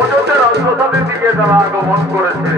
অযোধ্যা রাজপ্রাসাদের দিকে তারা আগমন করেছে।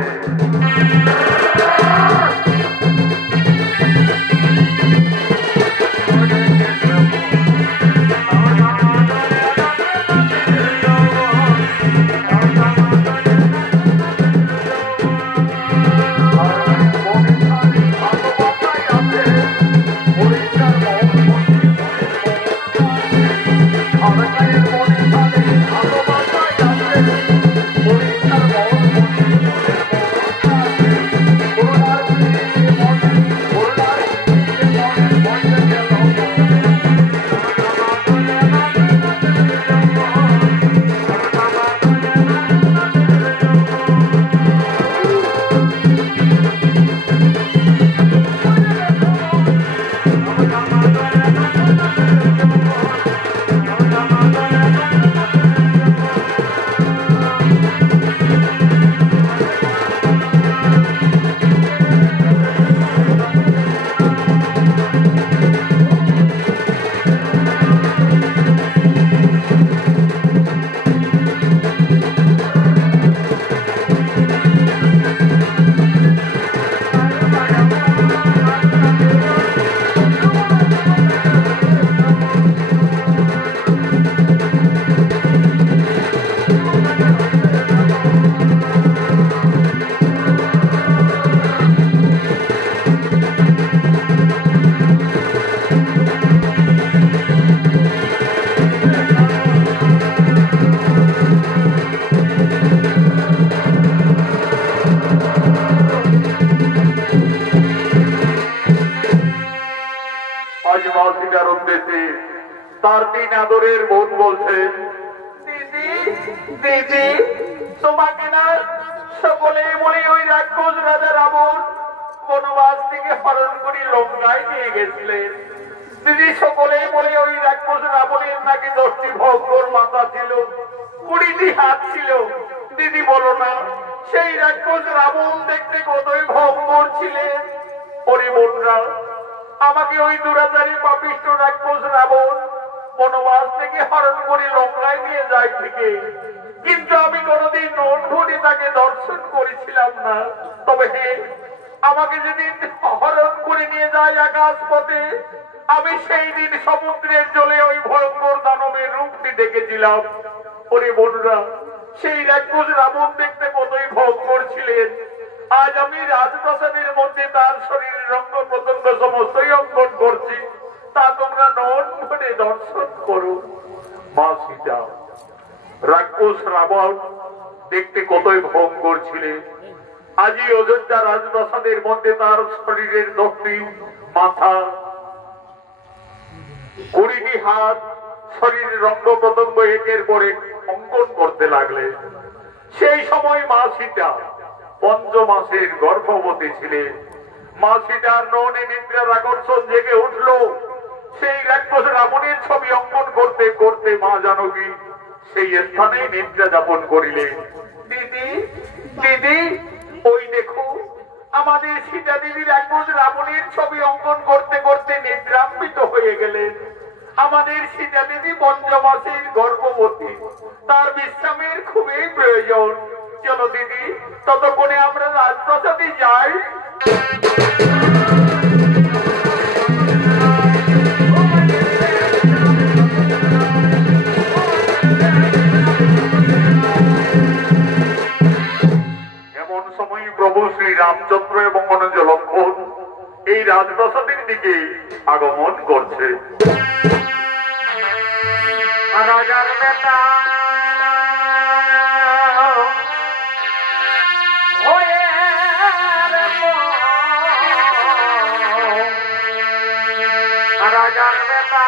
তার তিন আদরের বোন বলছে, দিদি দিদি তোমাকে না সকলে বলে ওই রাক্ষস রাজা রাবণ বনবাস থেকে হরণ করে লঙ্কায় নিয়ে গেছিলেন। দিদি সকলে বলে ওই রাক্ষস রাবণের নাকি 10টি ভয়ঙ্কর মাথা ছিল, 20টি হাত ছিল। দিদি বলো না সেই রাক্ষস রাবণ দেখতে কতই ভয়ঙ্কর ছিলেন। ওরে বোনরা, আমাকে ওই দুরাচারী পাপিষ্ঠ রাক্ষস রাবণ বনবাস থেকে হরণ করে লঙ্কায় নিয়ে যায় ঠিকই, কিন্তু আমি কোনোদিন নন ধরে তাকে দর্শন করেছিলাম না। তবে আমাকে যেদিন হরণ করে নিয়ে যায় আকাশ পথে, আমি সেই দিন সমুদ্রের জলে ওই ভয়ঙ্কর দানবের রূপটি দেখেছিলাম। ওরে বোনরা, সেই রাক্ষস রাবণ দেখতে কতই ভয়ঙ্কর ছিলেন। আজ আমি রাজপ্রাসাদের মধ্যে তার শরীরের অঙ্গ প্রত্যঙ্গ সমস্তই অঙ্কন করছি, তা তোমরা নন ধরে দর্শন করো। মা সীতা, রাক্ষস রাবণ দেখতে কতই ভয়ঙ্কর ছিলেন। আজই অযোধ্যা রাজপ্রাসাদের মধ্যে তার শরীরের 10টি মাথা, 20টি হাত, শরীরের অঙ্গ প্রত্যঙ্গ একের পর এক অঙ্কন করতে লাগলেন। সেই সময় মা সীতা 5 মাসের গর্ভবতী ছিলেন। মা সীতার নয়নে নিদ্রার আকর্ষণ জেগে উঠল। সেই রাক্ষস রাবণের ছবি অঙ্কন করতে করতে মা জানকী সেই স্থানেই নিদ্রা যাপন করিলেন। দিদি দিদি, ওই দেখো আমাদের সীতা দেবী রাক্ষস রাবণের ছবি অঙ্কন করতে করতে নিদ্রান্বিত হয়ে গেলেন। আমাদের সীতা দেবী 5 মাসের গর্ভবতী, তার বিশ্রামের খুবই প্রয়োজন। চলো দিদি, ততক্ষণে আমরা রাজপ্রাসাদে যাই। এমন সময় প্রভু শ্রী রামচন্দ্র এবং অনুজ লক্ষণ এই রাজপ্রাসাদের দিকে আগমন করছে। রাজার বেটা রাজার বেটা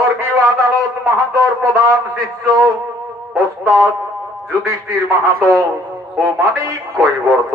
স্বর্গীয় আদালত মাহাতোর প্রধান শিষ্য ওস্তাদ যুধিষ্ঠির মাহাতো ও মানিক কৈবর্ত।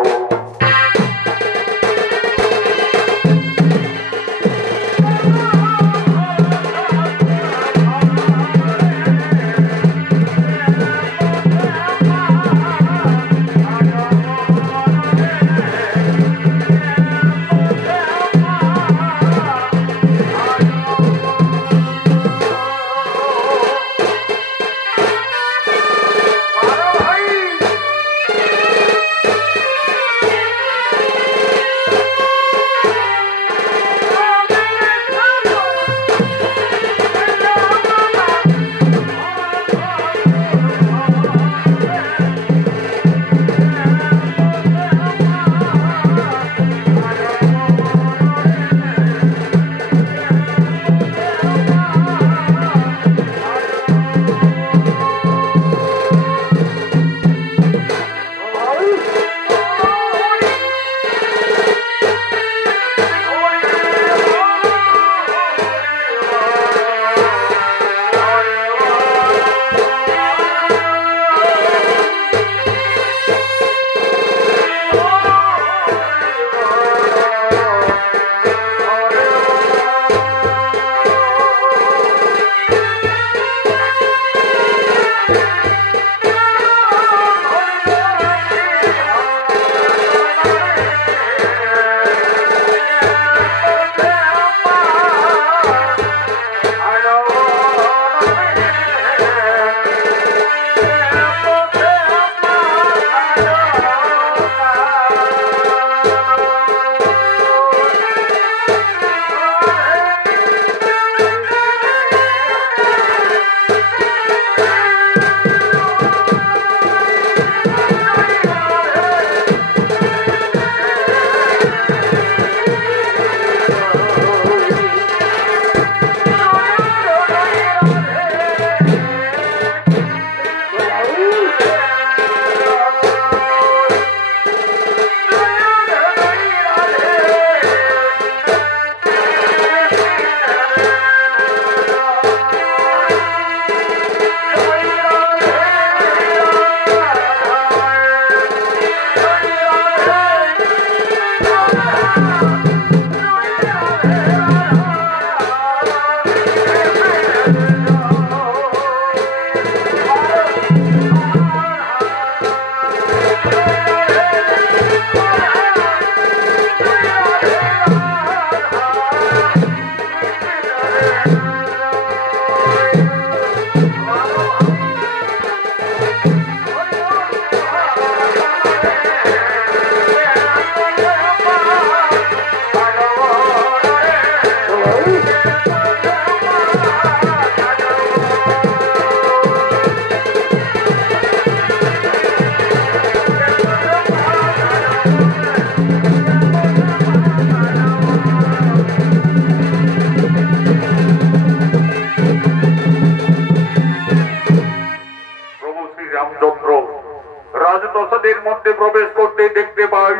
রাজপ্রাসাদের মধ্যে প্রবেশ করতে দেখতে পাই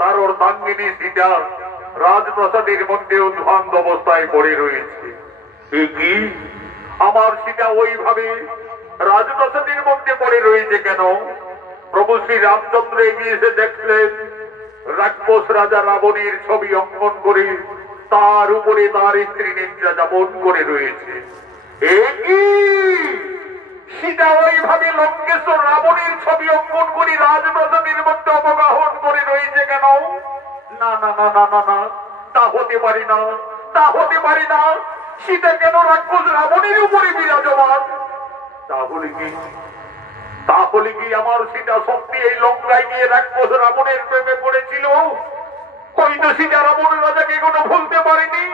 তার অর্ধাঙ্গিনী সীতা রাজপ্রাসাদের মধ্যে উদ্ভ্রান্ত অবস্থায় পড়ে রয়েছে। কি আমার সীতা ওইভাবে রাজপ্রাসাদের মধ্যে পড়ে রয়েছে কেন? প্রভু শ্রী রামচন্দ্র এগিয়ে এসে দেখলেন রাক্ষস রাজা রাবণের ছবি অঙ্কন করে তার উপরে তার স্ত্রী নিদ্রা যাপন করে রয়েছে। সীতা ওইভাবে লঙ্কেশ্বর রাবণের ছবি অঙ্কন করে রাজপ্রাসাদের মধ্যে অবগাহন করে রয়েছে কেন? না না না না না না, তা হতে পারি না, তা হতে পারি না। সীতা কেন রাক্ষস রাবণের উপরে বিরাজমান? তাহলে কি তাহলে কি আমার সীতা সত্যি এই লঙ্কায় গিয়ে রাক্ষস রাবণের প্রেমে পড়েছিল? হয়তো সীতা রাবণ রাজাকে কোনো ভুলতে পারেনি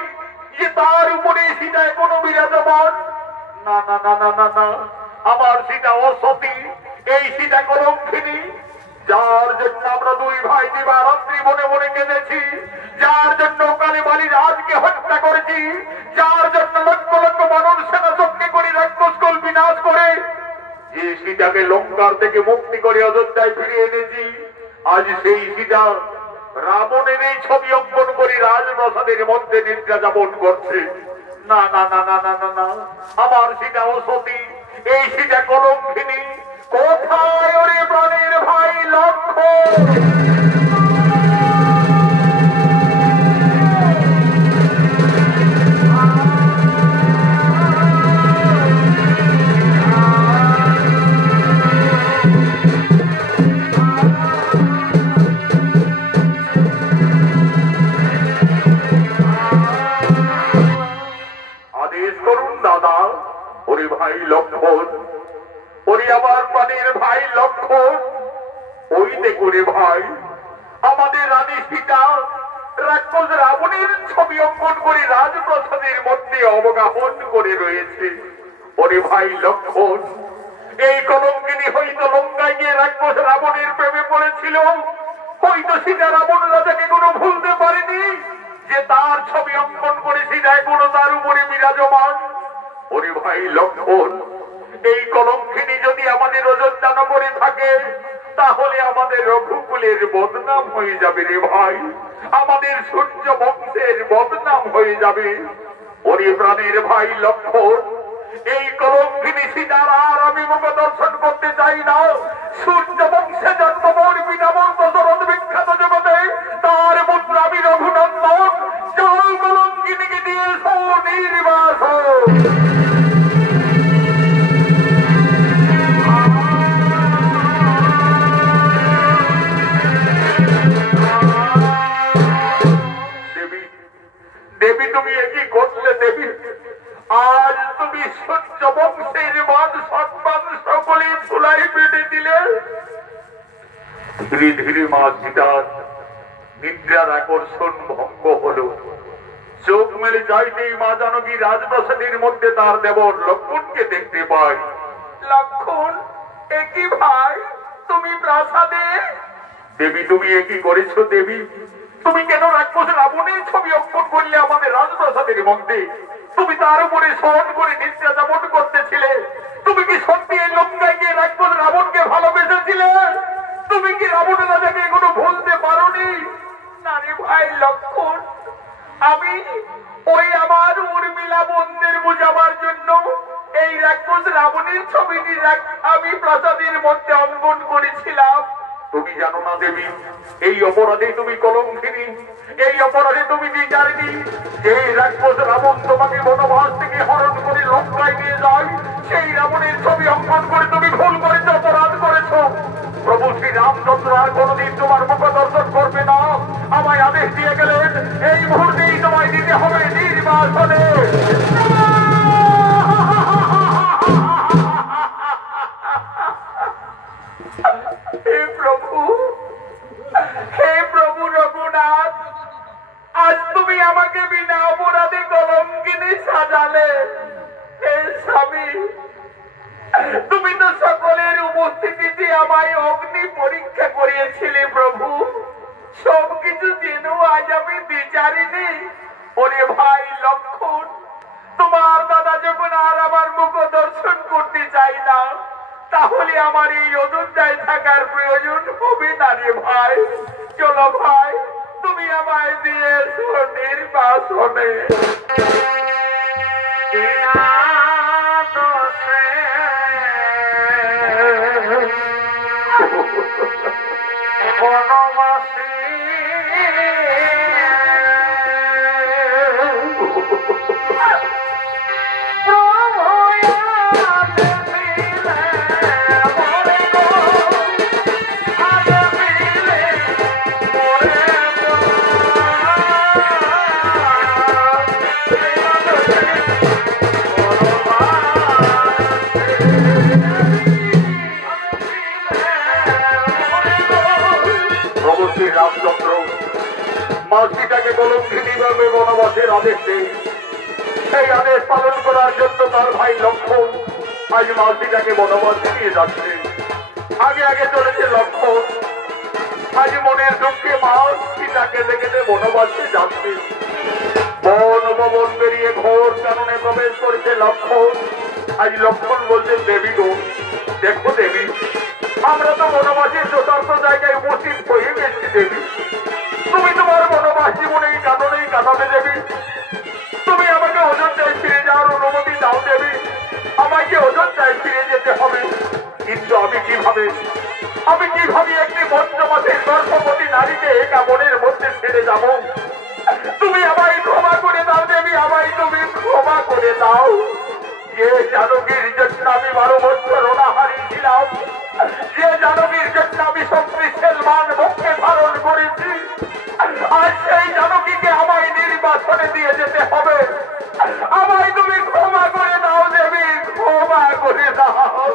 যে তার উপরে সীতা এখনো বিরাজমান। না না না না না না, আমার সীতা অসতী, এই সীতা কলঙ্কিনী, যার জন্য আমরা দুই ভাই দিবারাত্রি মনে মনে কেঁদেছি, যার জন্য কালী বালি রাজকে হত্যা করেছি, যার জন্য লক্ষ লক্ষ মানুষ সেনা শক্তি করে রাক্ষসকুল বিনাশ করে যে সীতাকে লঙ্কার থেকে মুক্তি করে অযোধ্যায় ফিরিয়ে এনেছি, আজ সেই সীতা রাবণের এই ছবি অঙ্কন করে রাজপ্রাসাদের মধ্যে নিদ্রা যাপন করছে। না না না না না না না, আমার সীতাও সতী, এই সীতা কলঙ্কিনী। কোথায় ওরে প্রাণের ভাই লক্ষ্মণ? আদেশ করুন দাদা। ওরে ভাই লক্ষ্মণ, ওরে আমার প্রাণের ভাই লক্ষ্মণ, ওই দেখো রে ভাই, আমাদের রানী সীতা রাক্ষস রাবণের ছবি অঙ্কন করে রাজপ্রাসাদের মধ্যে অবগাহন করে রয়েছে। ওরে ভাই লক্ষ্মণ, এই কলঙ্কিনী হয়তো লঙ্কায় গিয়ে রাক্ষস রাবণের প্রেমে পড়েছিল। হয়তো সীতা রাবণ রাজাকে কোনো ভুলতে পারেনি যে তার ছবি অঙ্কন করে সীতা এখনো তার উপরে বিরাজমান। ওরে ভাই লক্ষ্মণ, এই কলঙ্কিনী যদি আমাদের অযোধ্যা নগরে থাকে, তাহলে আমাদের রঘুকুলের বদনাম হয়ে যাবে রে ভাই, আমাদের সূর্য বংশের বদনাম হয়ে যাবে। ওরে প্রাণের ভাই লক্ষ্মণ, এই কলঙ্কিনী সীতার আর আমি মুখ দর্শন করতে চাই না। সূর্য বংশে জন্মমোর পিতামর দশরথ বিখ্যাত জগতে তার পুত্র আমি রঘুনন্দন। যাও কলঙ্কিনীকে দিয়ে নির্বাস। দেবী, তুমি একই করলে দেবী। আজ তুমি সূর্য বংশের মান সম্মান সকলে ধুলাই পেটে দিলে। ধীরে ধীরে মা সীতার নিদ্রার আকর্ষণ ভঙ্গ হলো। চোখ মেলে যাইতেই মা জানকী রাজপ্রাসাদের মধ্যে তার দেবর লক্ষ্মণকে দেখতে পায়। লক্ষ্মণ, একই ভাই, তুমি প্রাসাদে? দেবী, তুমি একই করেছো দেবী? তুমি কেন রাক্ষস রাবণের ছবি অঙ্কন করলে আমাদের রাজপ্রাসাদের মধ্যে? তুমি তার উপরে সহন করে নিদ্রা যাপন করতেছিলে। তুমি কি সত্যি এই লঙ্কায় গিয়ে রাক্ষস রাবণকে ভালোবেসেছিলে? তুমি কি রাবণ রাজাকে কোনো ভুলতে পারোনি? না রে ভাই লক্ষ্মণ, আমি ওই আমার উর্মিলা বন্ধের বুঝাবার জন্য এই রাক্ষস রাবণের ছবিটি আমি প্রাসাদের মধ্যে অঙ্কন করেছিলাম। তুমি জানো না দেবী, এই অপরাধে তুমি কলঙ্কিনী, এই অপরাধে তুমি বিচারিণী। এই রাক্ষস রাবণ তোমাকে বনবাস থেকে হরণ করে লঙ্কায় নিয়ে যায়, সেই রাবণের ছবি অঙ্কন করে তুমি ভুল করেছো, অপরাধ করেছো। প্রভু শ্রী রামচন্দ্র আর কোনদিন তোমার মুখ দর্শন করবে না। আমায় আদেশ দিয়ে গেলেন, এই মুহূর্তেই তোমায় দিতে হবে নির্বাসনে। হে প্রভু রঘুনাথ, আজ তুমি আমাকে বিনা অপরাধে কলঙ্কিনী সাজালে। হে স্বামী, তুমি তো সকলের উপস্থিতিতে আমায় অগ্নি পরীক্ষা করিয়েছিলে প্রভু। সবকিছু যেন আজ আমি বিচারিনি। ওরে ভাই লক্ষ্মণ, তোমার দাদা যখন আর আমার মুখ দর্শন করতে চাই না, তাহলে আমার এই অযোধ্যায় থাকার প্রয়োজন হবে না রে ভাই। চলো ভাই, তুমি আমায় দিয়ে এসো নির্বাসনে। বনবাসী রামচন্দ্র মা সীতাকে কলঙ্কিনী ভাবে বনবাসের আদেশ দেয়। সেই আদেশ পালন করার জন্য তার ভাই লক্ষ্মণ আজ মা সীতাকে বনবাসে নিয়ে যাচ্ছে। আগে আগে চলেছে লক্ষ্মণ। আজ মনের দুঃখে মা সীতাকে দেখে বনবাসে যাচ্ছে। বন ভবন বেরিয়ে ঘোর কাননে প্রবেশ করেছে লক্ষ্মণ। আজ লক্ষ্মণ বলছে, দেবী গো, দেখো দেবী, আমরা তো বনবাসীর যথার্থ জায়গায় উপস্থিত হয়ে গেছি দেবী। তুমি তোমার বনবাস জীবনে এই কাননেই কাটাবে দেবী। তুমি আমাকে অযোধ্যায় ফিরে যাওয়ার অনুমতি দাও দেবী। হবে? আমি কিভাবে একটি পঞ্চমাসের গর্ভবতী নারীকে একা মনের মধ্যে ছেড়ে যাব? তুমি আমায় ক্ষমা করে দাও দেবী, আমায় তুমি ক্ষমা করে দাও। যে জানকীর জন্য আমি 12 বছর অনাহারী ছিলাম, যে জানকীর জন্য আমি শক্তিশাল মান মুখে ধারণ করেছি, আর সেই জানকীকে আমায় নির্বাসনে দিয়ে যেতে হবে। আমায় তুমি ক্ষমা করে দাও দেবী, ক্ষমা করে দাও।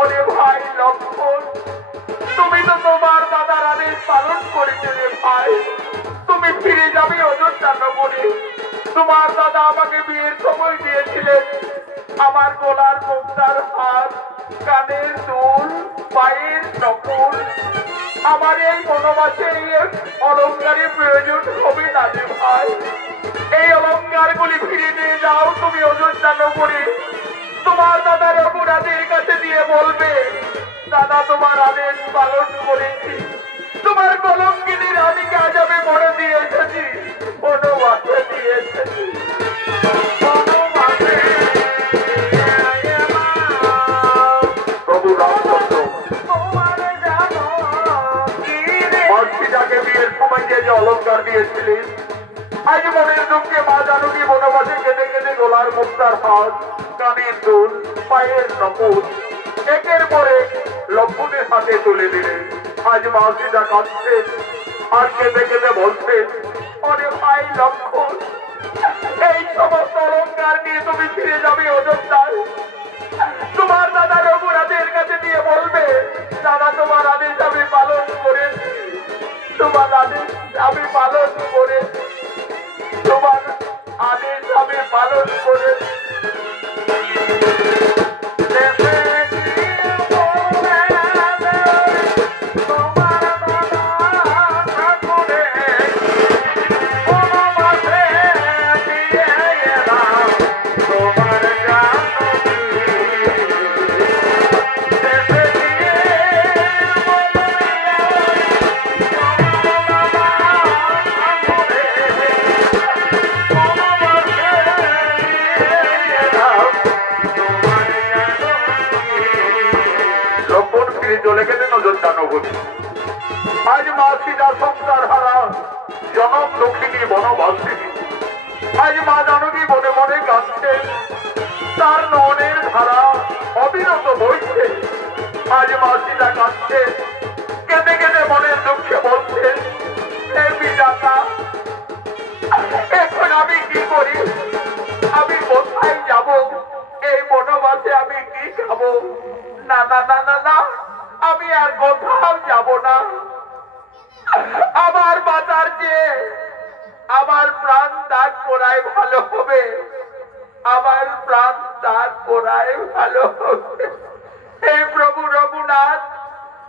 ওরে ভাই লক্ষ্মণ, তুমি তো তোমার দাদার আদেশ পালন করেছিলে ভাই। তুমি ফিরে যাবে অযোধ্যা নগরে। তোমার দাদা আমাকে বিয়ের সময় দিয়েছিলেন আমার গলার মুক্তার হার, কানের দুল, পায়ের নকুল। আমার এই বনবাসে অলঙ্কারের প্রয়োজন হবে না রে ভাই। এই অলঙ্কার গুলি ফিরে নিয়ে যাও তুমি অযোধ্যা নগরে। তোমার দাদার অপরাধের কাছে দিয়ে বলবে, দাদা তোমার আদেশ পালন করেছি। তোমার কলঙ্কিনী রানীকে আজ আমি মনে দিয়ে এসেছি, বনবাসে দিয়ে এসেছি। প্রভু রামচন্দ্র বিয়ের সময় যে অলঙ্কার দিয়েছিলেন, আজ মনের দুঃখে মা জানকী বনবাসে কেঁদে কেঁদে গলার মুক্তার হাত, কানের দুল, পায়ের নকুল একের পরে লক্ষ্মণের হাতে তুলে দিলেন। আজ মা সীতা কাঁদছেন আর কেঁদে কেঁদে বলছেন, ওরে ভাই লক্ষ্মণ, এই সমস্ত অলঙ্কার নিয়ে তুমি ফিরে যাবে অযোধ্যায়। তোমার দাদার অপরাধের কাছে দিয়ে বলবে, দাদা তোমার আদেশ আমি পালন করেছি, তোমার আদেশ আমি পালন করেছি, তোমার আদেশ আমি পালন করেছি। চলে গেলেন অযোধ্যা নগরী। আজ মা সীতা সংসার হারা, জনম দক্ষিণী বনবাসিনী। আজ মা জানকী মনে মনে কাঁদছেন, তার নয়নের ধারা অবিরত বইছে। আজ মা সীতা কাঁদছেন, কেঁদে কেঁদে মনের দুঃখে বলছেন, হে বিধাতা, এখন আমি কি করি? আমি কোথায় যাব? এই বনবাসে আমি কি খাবো? না না না না না, আমি আর কোথাও যাব না। আমার বাঁচার চেয়ে আমার প্রাণ ত্যাগ করাই ভালো হবে, আমার প্রাণ ত্যাগ করাই ভালো হবে। হে প্রভু রঘুনাথ,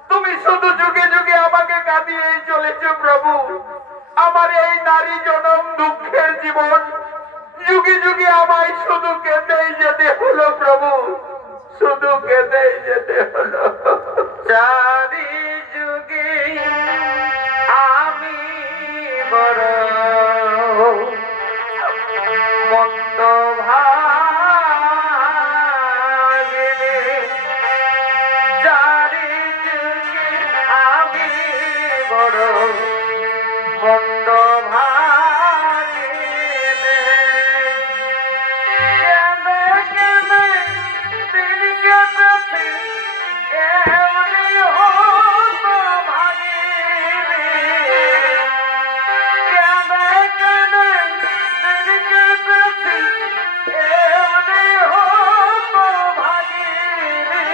তুমি শুধু যুগে যুগে আমাকে কাঁদিয়েই চলেছো প্রভু। আমার এই নারী জনম দুঃখের জীবন যুগে যুগে আমায় শুধু কেঁদেই যেতে হলো প্রভু, শুধু কেঁদেই যেতে হলো। চারি যুগে আমি বড় মন্দ ভাগিনী, চারি যুগে আমি বড় মন্দ ভাগিনী। কেঁদে কেঁদে দিন কেটেছে এমনি হতো ভাগিনী, কেঁদে কেঁদে দিন কেটেছে এমনি হতো ভাগিনী।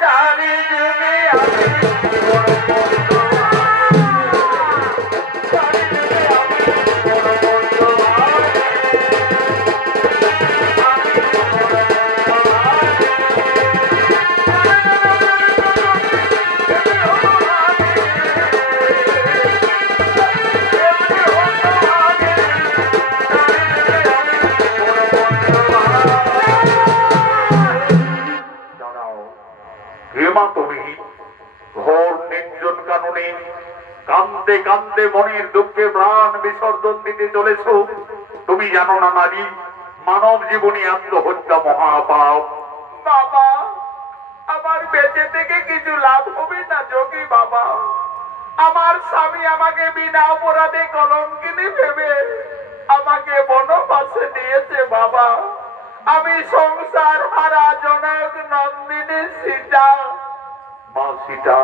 চারি যুগে আমি বড় মন্দ, চারি যুগে আমি বড় মন্দ কান্দে কান্দে মনের দুঃখে প্রাণ বিসর্জন দিতে চলেছ। তুমি জানো না নারী, মানব জীবনী আত্মহত্যা মহাপাপ। বাবা, আমার বেঁচে থেকে কিছু লাভ হবে না যোগী বাবা। আমার স্বামী আমাকে বিনা অপরাধে কলঙ্কিনী ভেবে আমাকে বনবাসে দিয়েছে বাবা। আমি সংসার হারা জনক নন্দিনী সীতা। মা সীতা,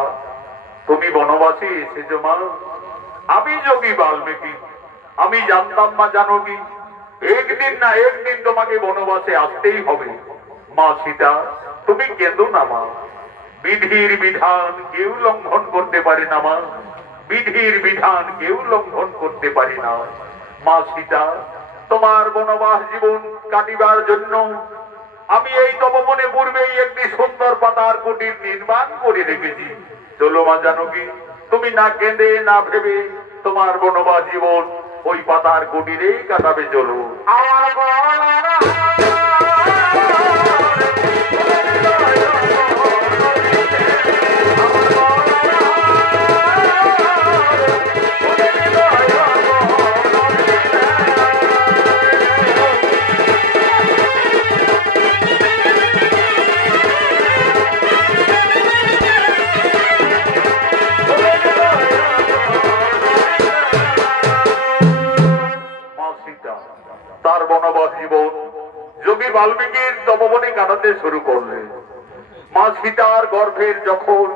তুমি বনবাসে এসেছো মা? আমি যোগী বাল্মীকি। আমি জানতাম মা জানকী, একদিন না একদিন তোমাকে বনবাসে আসতেই হবে। মা সীতা, তুমি কেঁদো না মা। বিধির বিধান কেউ লঙ্ঘন করতে পারে না মা। বিধির বিধান কেউ লঙ্ঘন করতে পারে না। মা সীতা, তোমার বনবাস জীবন কাটিবার জন্য আমি এই তপবনে পূর্বেই একটি সুন্দর পাতার কুটির নির্মাণ করে রেখেছি। চলো মা জানকী, তুমি না কেঁদে না ভেবে তোমার বনবাস জীবন ওই পাতার কুটিরেই কাটাবে। চলো। তার বনবাস জীবন যোগী বাল্মীকির তপবনে কাটাতে শুরু করলেন। মা সীতার গর্ভের যখন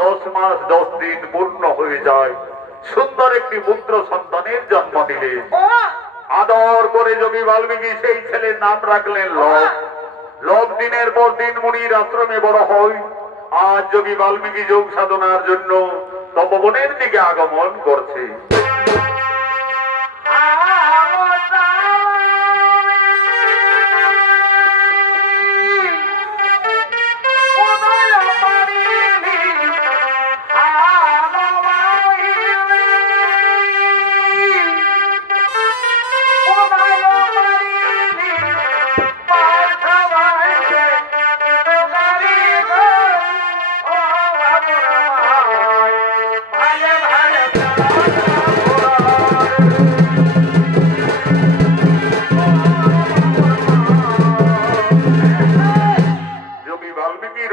10 মাস 10 দিন পূর্ণ হয়ে যায়, সুন্দর একটি পুত্র সন্তানের জন্ম দিলেন। আদর করে যোগী বাল্মীকি সেই ছেলের নাম রাখলেন লব। লব দিনের পর দিন মুনির আশ্রমে বড় হয়। আজ যোগী বাল্মীকি যোগ সাধনার জন্য তপবনের দিকে আগমন করছে।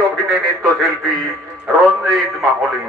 অভিনয় নৃত্যশিল্পী রঞ্জিত মাহলি।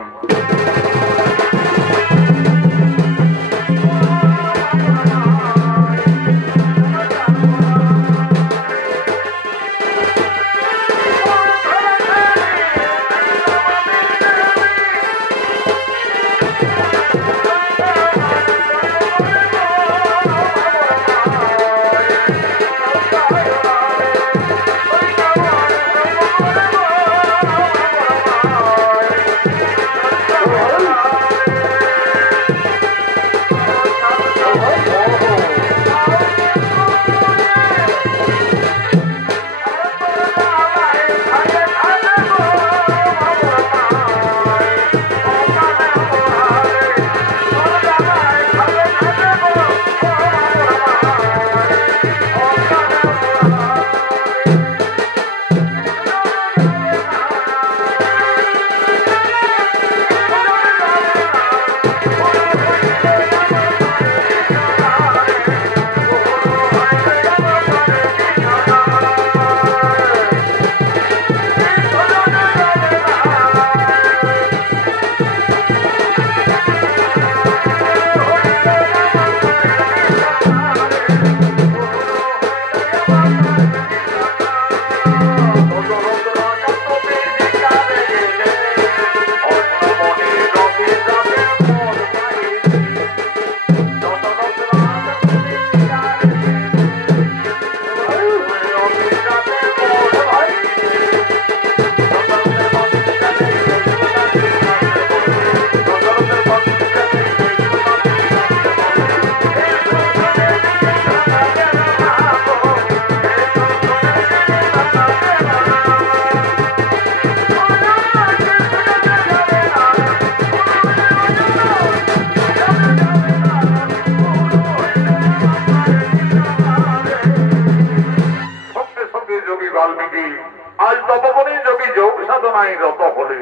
সাধনায় রত হলে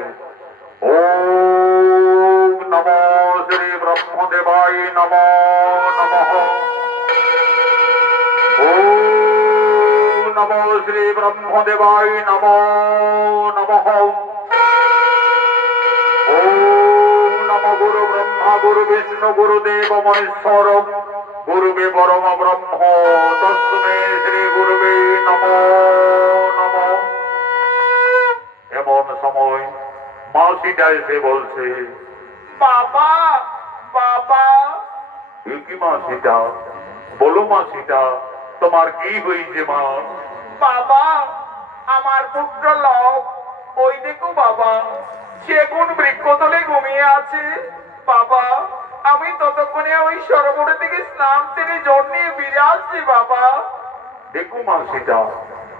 ওম নমো শ্রী ব্রহ্মদেবায় নমো নমঃ। ওম নমো শ্রী ব্রহ্মদেবায় নমো নমঃ। ওম নমো গুরু ব্রহ্মা গুরু বিষ্ণু গুরুদেব মহেশ্বর গুরুবে পরম ব্রহ্ম তস্মৈ শ্রী গুরুবে নমো নমঃ। এমন সময় মাসিটা এসে বলছে, বাবা বাবা। কি মাসিটা? বলো মাসিটা, তোমার কি হয়েছে মা? বাবা, আমার পুত্র লোক ওই দেখো বাবা, সেগুন বৃক্ষতলে ঘুমিয়ে আছে। বাবা, আমি ততক্ষণে ওই সরোবর থেকে স্নান সেরে জল নিয়ে ফিরে আসছি বাবা। দেখো মাসিটা,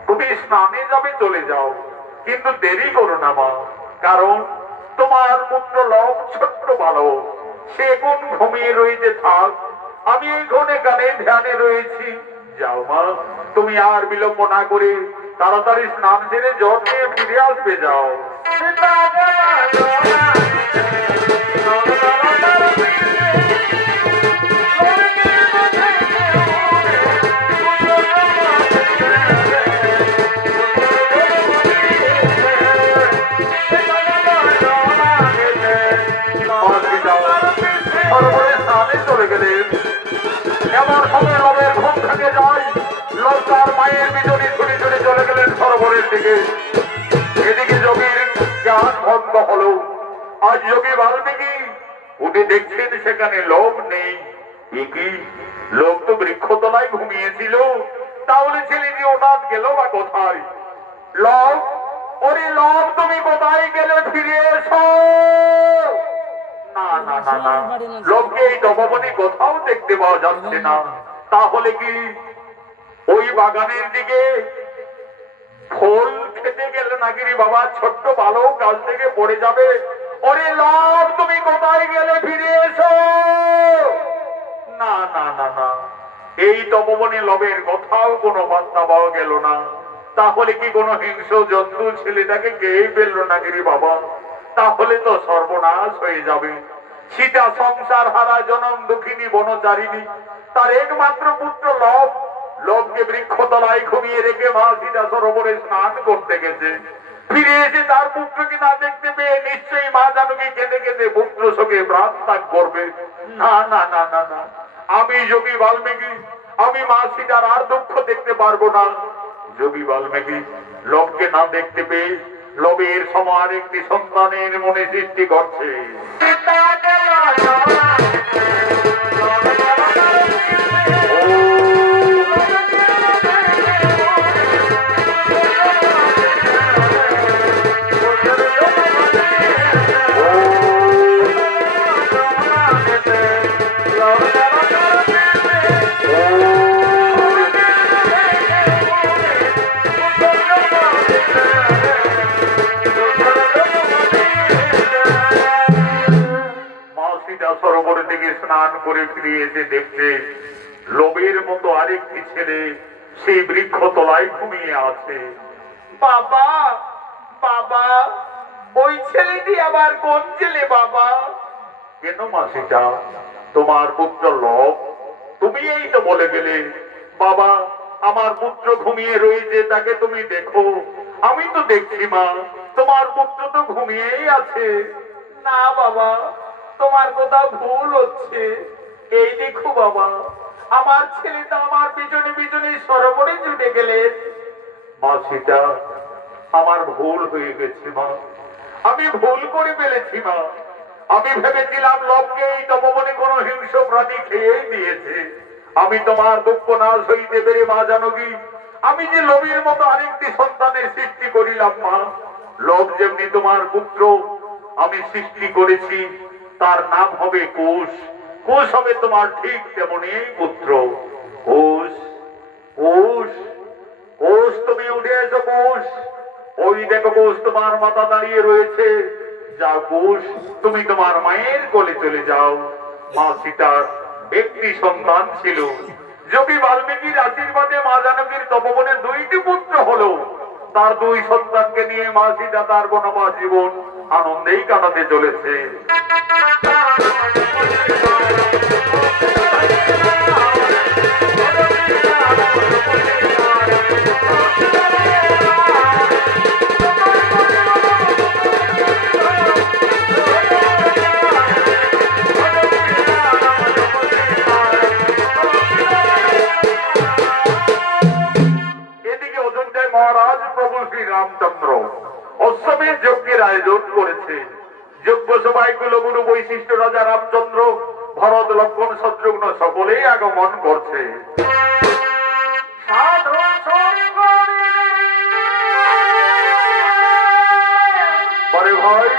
তুমি স্নানে যাবে চলে যাও, কিন্তু দেরি করো না মা, কারণ তোমার পুত্র লোক ছোট্ট বালক, সেগুন ঘুমিয়ে রয়েছে থাক, আমি এই ঘনে গানে ধ্যানে রয়েছি। যাও মা, তুমি আর বিলম্ব না করে তাড়াতাড়ি স্নান সেরে জল নিয়ে ফিরে আসবে, যাও। চলে গেলেন। এমন সময় লবের ঘুম ভেঙে যায়, লোক তার মায়ের পিছনে ছুটে ছুটে চলে গেলেন সরোবরের দিকে। এদিকে যোগীর জ্ঞান ভঙ্গ হলো। আজ যোগী বাল্মীকি উঠে দেখছেন সেখানে লোক নেই। কি লোক তো বৃক্ষতলায় ঘুমিয়েছিল, তাহলে ছেলেটি হঠাৎ গেল বা কোথায়? লোক, ওরে লোক, তুমি কোথায় গেলে? ফিরে এসো। না না না না, লোককে এই তপবনে কোথাও দেখতে পাওয়া যাচ্ছে না। তাহলে কি ওই বাগানের দিকে ফল খেতে গেল নাকি রে বাবা? ছোট্ট বালক গাছ থেকে পড়ে যাবে। ওরে লোক, তুমি কোথায় গেলে? ফিরে এসো। না না না না, এই তপবনে লবের কোথাও কোনো বার্তা পাওয়া গেল না। তাহলে কি কোনো হিংস্র জন্তু ছেলেটাকে খেয়ে ফেললো নাকি রে বাবা? তাহলে তো সর্বনাশ হয়ে যাবে। সীতা সংসার হারা জনম দুঃখিনী বনচারিণী, তার একমাত্র পুত্র লব, লবকে বৃক্ষতলায় ঘুমিয়ে রেখে মা সীতা সরোবরে স্নান করতে গেছে। ফিরে এসে তার পুত্রকে না দেখতে পেয়ে নিশ্চয়ই মা জানকী কেঁদে কেঁদে পুত্র শোকে প্রাণ ত্যাগ করবে। না না না না না, আমি যোগী বাল্মীকি, আমি মা সীতার আর দুঃখ দেখতে পারবো না। যোগী বাল্মীকি লবকে না দেখতে পেয়ে লবের সমান একটি সন্তানের মনে সৃষ্টি করছে। সরোবরের দিকে স্নান করে ফিরে এসে দেখছে লোভের মতো আরেকটি ছেলে সেই বৃক্ষ তলায় ঘুমিয়ে আছে। বাবা বাবা, ওই ছেলেটি আবার কোন ছেলে বাবা? কেন মাসিটা, তোমার পুত্র লোভ, তুমি এই তো বলে গেলে বাবা আমার পুত্র ঘুমিয়ে রয়েছে, তাকে তুমি দেখো। আমি তো দেখছি মা, তোমার পুত্র তো ঘুমিয়েই আছে। না বাবা, তোমার কথা ভুল হচ্ছে। এই দেখো বাবা, আমার ছেলেটা আমার পিছনে পিছনে সরোবরে ছুটে গেলেন। মা সীতা, আমার ভুল হয়ে গেছে মা, আমি ভুল করে ফেলেছি মা। আমি ভেবেছিলাম লোককে এই তপবনে কোন হিংস্র প্রাণী খেয়েই দিয়েছে। আমি তোমার দুঃখ নাশ হইতে পেরে মা জানকী, আমি যে লোভের মতো আরেকটি সন্তানের সৃষ্টি করিলাম মা। লোভ যেমনি তোমার পুত্র আমি সৃষ্টি করেছি, তার নাম হবে কুশ। কুশ হবে তোমার ঠিক তেমনি পুত্র কুশ। কুশ, কুশ, তুমি উঠে এসো কুশ। ওই দেখো কুশ, তোমার মাথা দাঁড়িয়ে রয়েছে। যাও কুশ, তুমি তোমার মায়ের কোলে চলে যাও। মা সীতার একটি সন্তান ছিল। যোগী বাল্মীকির আশীর্বাদে মা জানকীর তপবনে দুইটি পুত্র হলো। তার দুই সন্তানকে নিয়ে মা সীতা তার বনবাস জীবন আনন্দেই কাটাতে চলেছে। মহারাজ প্রভু শ্রী রামচন্দ্র অশ্বমেধ যজ্ঞের আয়োজন করেছে। যজ্ঞ সভায় কুলগুরু বৈশিষ্ট্য রাজা রামচন্দ্র ভরত লক্ষ্মণ শত্রুঘ্ন সকলেই আগমন করছে। বড় ভাই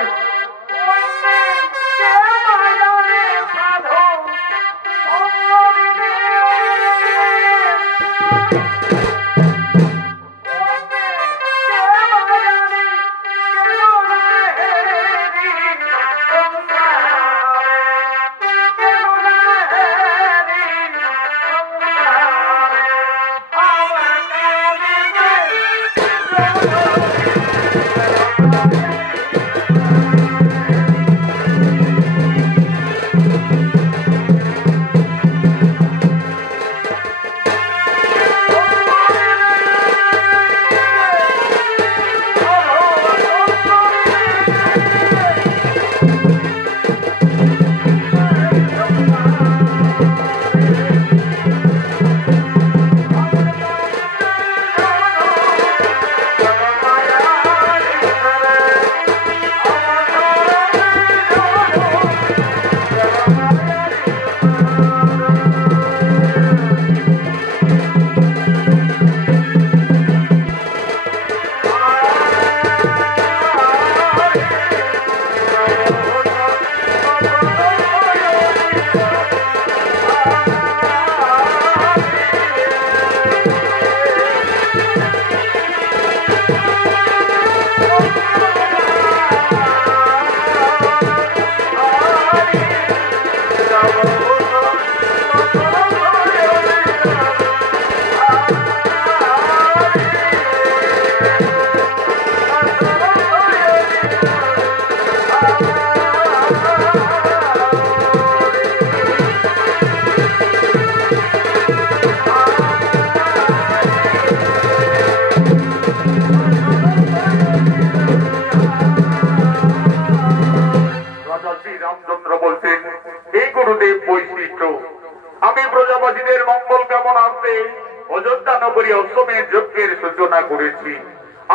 আমি প্রজাপতিদের মঙ্গল কামনার্থে অযোধ্যা নগরী অশ্বমেধ যজ্ঞের সূচনা করেছি।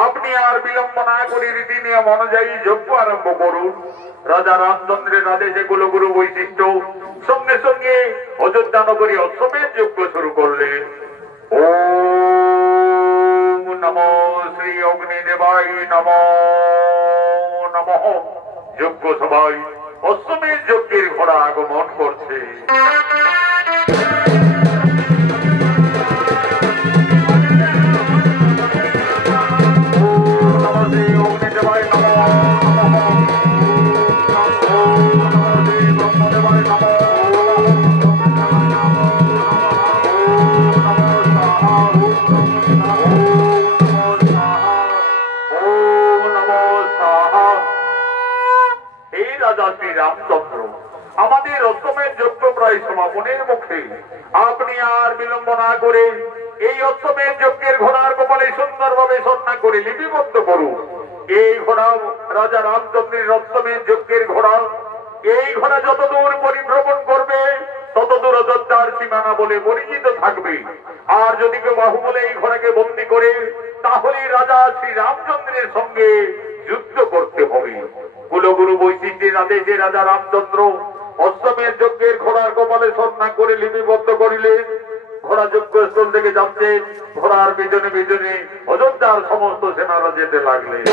আপনি আর বিলম্ব না করে রীতি নিয়ম অনুযায়ী যজ্ঞ আরম্ভ করুন। রাজা রামচন্দ্রের আদেশে কুলগুরু বৈশিষ্ট্য সঙ্গে সঙ্গে অযোধ্যা নগরী অশ্বমেধ যজ্ঞ শুরু করলেন। ওম নমো শ্রী অগ্নিদেবায় নমো নমঃ। যজ্ঞ সভায় অশ্বমেধ যজ্ঞের ঘোড়া আগমন করছে। রামচন্দ্র আমাদের অশ্বমেধ যজ্ঞ প্রায় সমাপনের মুখে। আপনি আর বিলম্ব না করে এই অশ্বমেধ যজ্ঞের ঘোড়ার কপালে সুন্দরভাবে সন্না করে লিপিবদ্ধ করুন। এই ঘোড়া রাজা রামচন্দ্রের অশ্বমেধ যজ্ঞের ঘোড়া। এই ঘোড়া যতদূর পরিভ্রমণ করবে ততদূর অযোধ্যার সীমানা বলে পরিচিত থাকবে। আর যদি কেউ বাহুবলে এই ঘোড়াকে বন্দী করে তাহলে রাজা শ্রী রামচন্দ্রের সঙ্গে যুদ্ধ করতে হবে। কুলগুরু বৈশিষ্ট্যের আদেশে রাজা রামচন্দ্র অশ্বমেধ যজ্ঞের ঘোড়ার কপালে সন্না করে লিপিবদ্ধ করিলেন। ঘোড়া যজ্ঞস্থল থেকে যাচ্ছে, ঘোড়ার পিছনে পিছনে অযোধ্যার সমস্ত সেনারা যেতে লাগলেন।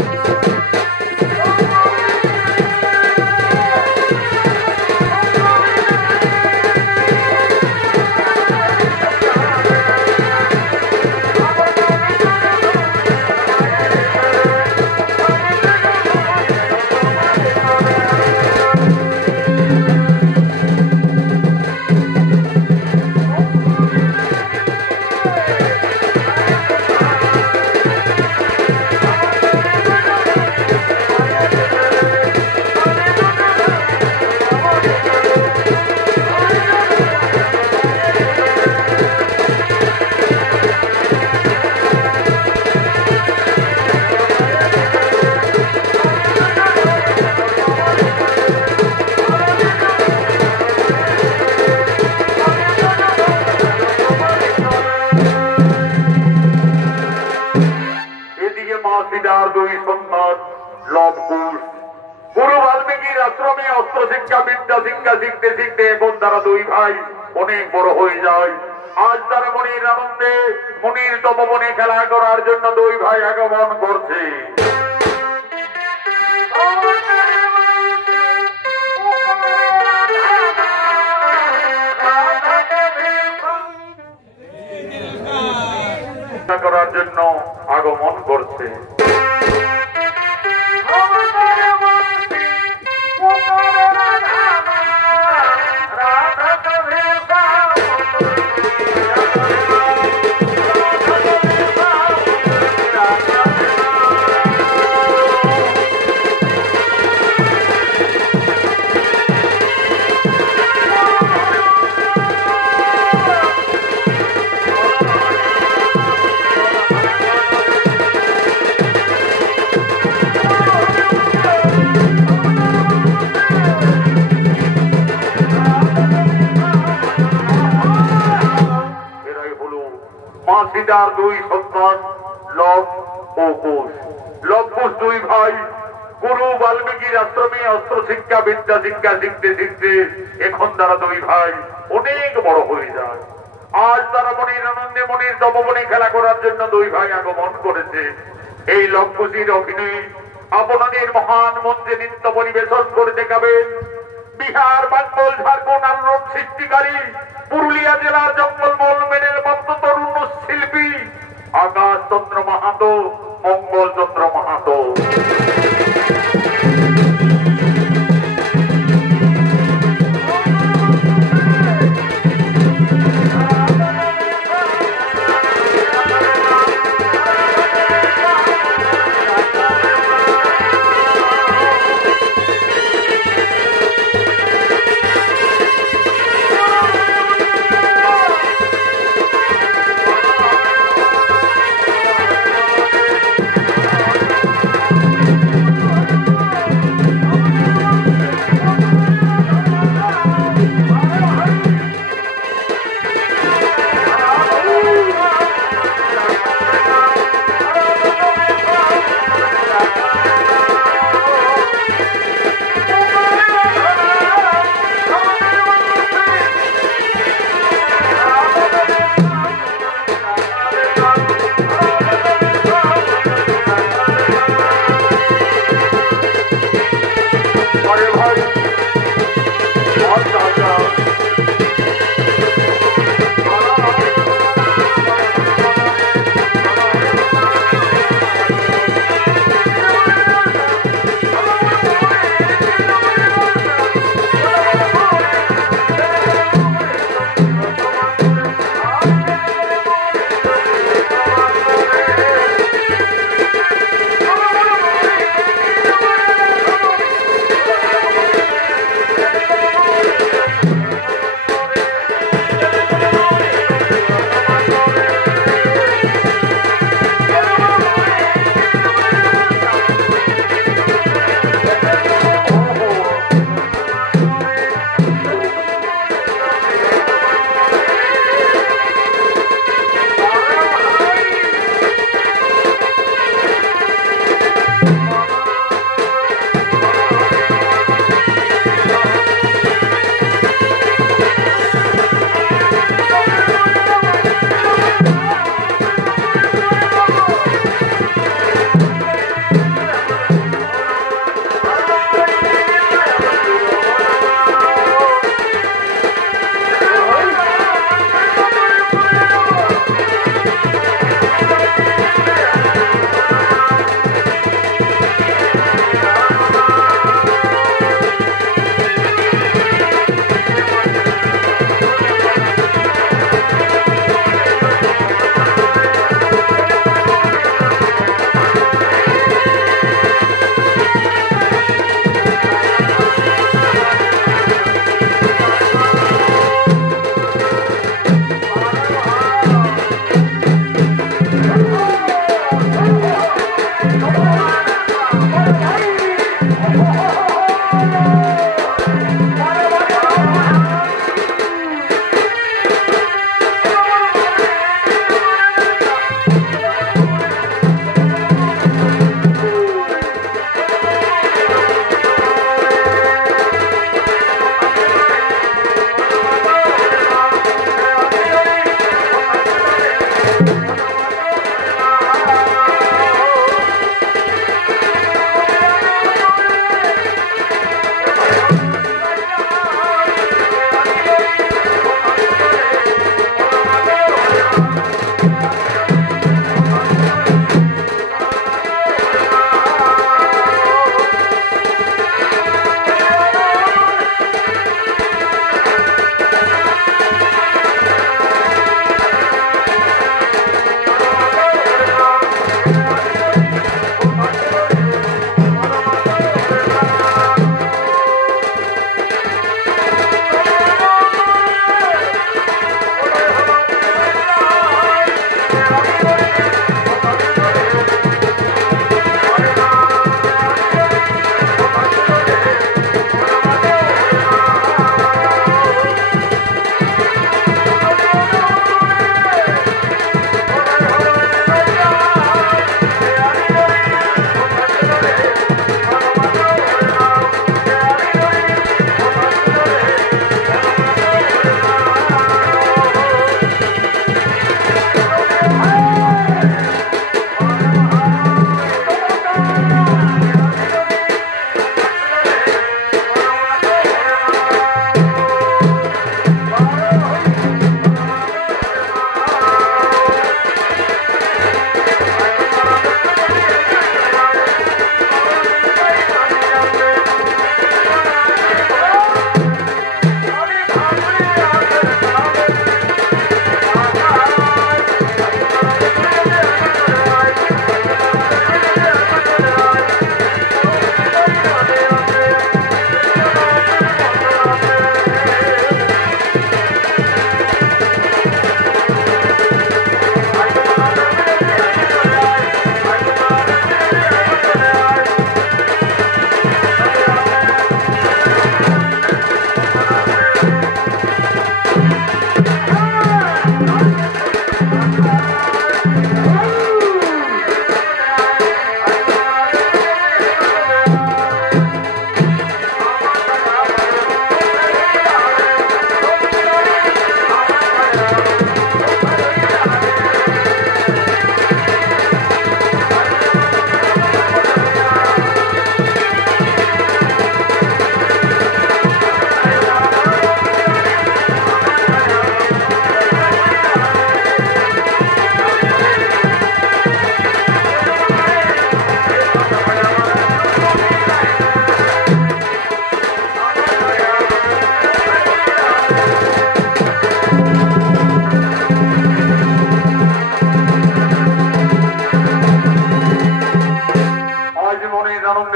মা সীতার দুই সন্তান লব কুশ। গুরু বাল্মীকির আশ্রমে অস্ত্র শিক্ষা বিদ্যা শিক্ষা শিখতে শিখতে এখন তারা দুই ভাই অনেক বড় হয়ে যায়। আজ তারা মনির আনন্দে মনির তপবনে খেলা করার জন্য দুই ভাই আগমন করছে। করার জন্য আগমন করছে। সীতার দুই সন্তান লব ও কুশ। লব কুশ দুই ভাই গুরু বাল্মীকির আশ্রমে অস্ত্র শিক্ষা বিদ্যা শিক্ষা শিখতে শিখতে এখন তারা দুই ভাই অনেক বড় হয়ে যায়। আজ তারা মনির আনন্দে মনির তপবনে খেলা করার জন্য দুই ভাই আগমন করেছে। এই লব কুশির অভিনয় আপনাদের মহান মঞ্চে নৃত্য পরিবেশন করে দেখাবেন বিহার, বেঙ্গল, ঝাড়খণ্ড আন্দোলন সৃষ্টিকারী পুরুলিয়া জেলার জঙ্গলমহল মেডেল প্রাপ্ত তরুণ শিল্পী আকাশ চন্দ্র মাহাতো, মঙ্গল চন্দ্র মাহাতো।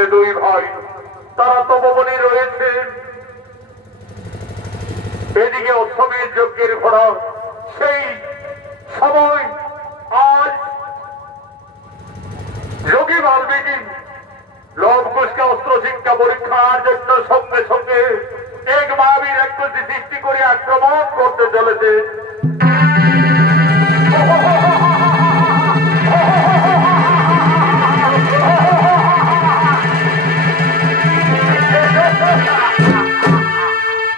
যে দুই ভাই তারা তপবনে রয়েছে। এদিকে অশ্বমেধ যজ্ঞের ঘোড়া সেই সময় আজ যোগী বাল্মীকি লবকুশকে অস্ত্র শিক্ষা পরীক্ষার জন্য সঙ্গে সঙ্গে এক মহাবীর রাক্ষসী সৃষ্টি করে আক্রমণ করতে চলেছে।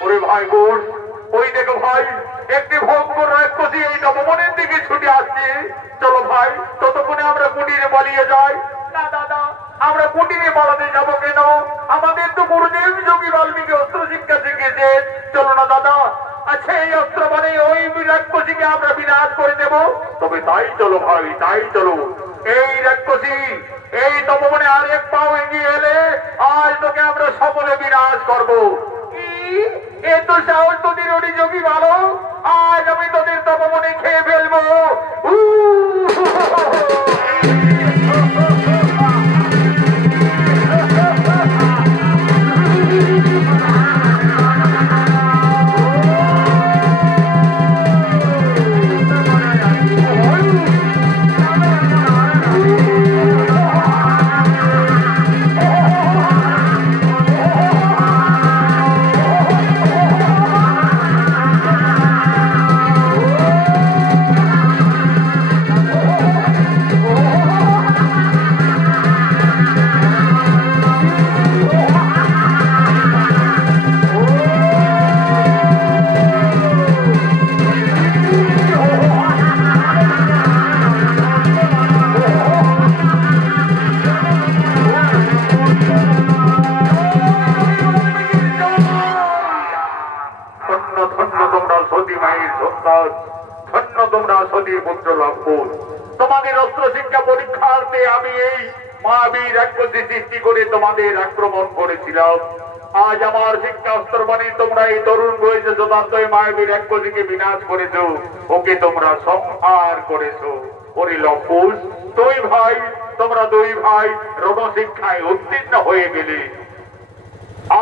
ওরে ভাই বোন, ওই দেখো ভাই একটি ভয়ঙ্কর রাক্ষসী এই নবমনের দিকে ছুটে আসছে। চলো ভাই ততক্ষণে আমরা কুটিরে পালিয়ে যাই। না দাদা, আমরা কুটিরে পালাতে যাবো কেন? আমাদের তো গুরুদেব যোগী বাল্মীকি অস্ত্র শিক্ষা শিখেছে। চলো না দাদা, আচ্ছা এই অস্ত্র মানে ওই রাক্ষসীকে আমরা বিনাশ করে দেব। তবে তাই চলো ভাই, তাই চলো। এই রাক্ষসী এই তপবনে আর এক পাও এগিয়ে এলে আজ তোকে আমরা সকলে বিনাশ করবো। এ তো সাহস তোদের ওটি যোগী ভালো, আজ আমি তোদের তপবনে খেয়ে ফেলবো। তোমাদের অস্ত্র শিক্ষা পরীক্ষার্থে আমি এই মহাবীর রাক্ষসী সৃষ্টি করে তোমাদের আক্রমণ করেছিলাম। আজ আমার শিক্ষা অস্ত্র মানে তোমরা এই তরুণ বয়সে যথার্থ মহাবীর রাক্ষসীকে বিনাশ করেছো, ওকে তোমরা সংহার করেছো। ওরে লম্পুস, তোমরা দুই ভাই রণশিক্ষায় উত্তীর্ণ হয়ে গেলে।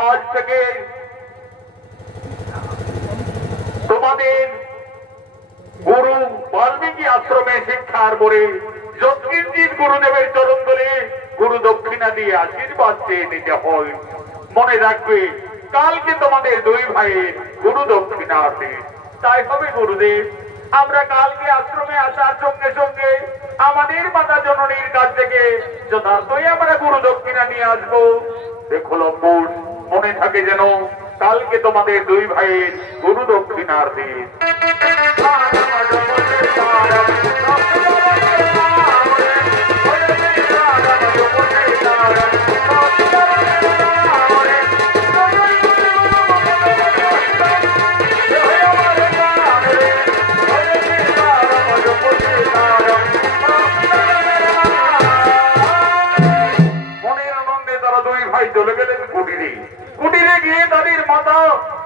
আজ থেকে তোমাদের গুরু বাল্মীকি আশ্রমে শিক্ষার পরে যৎকিঞ্চিত গুরুদেবের চরণ ধরে গুরু দক্ষিণা দিয়ে আশীর্বাদ চেয়ে নিতে হয়। মনে রাখবে কালকে তোমাদের দুই ভাইয়ের গুরু দক্ষিণা আছে। তাই হবে গুরুদেব, আমরা কালকে আশ্রমে আসার সঙ্গে সঙ্গে আমাদের মাতা জননীর কাছ থেকে যথার্থই আমরা গুরু দক্ষিণা নিয়ে আসবো। দেখো লম্বুস, মনে থাকে যেন কালকে তোমাদের দুই ভাইয়ের গুরু দক্ষিণার দিন। চলে গেলেন কুটিরে। কুটিরে গিয়ে তাদের মাতা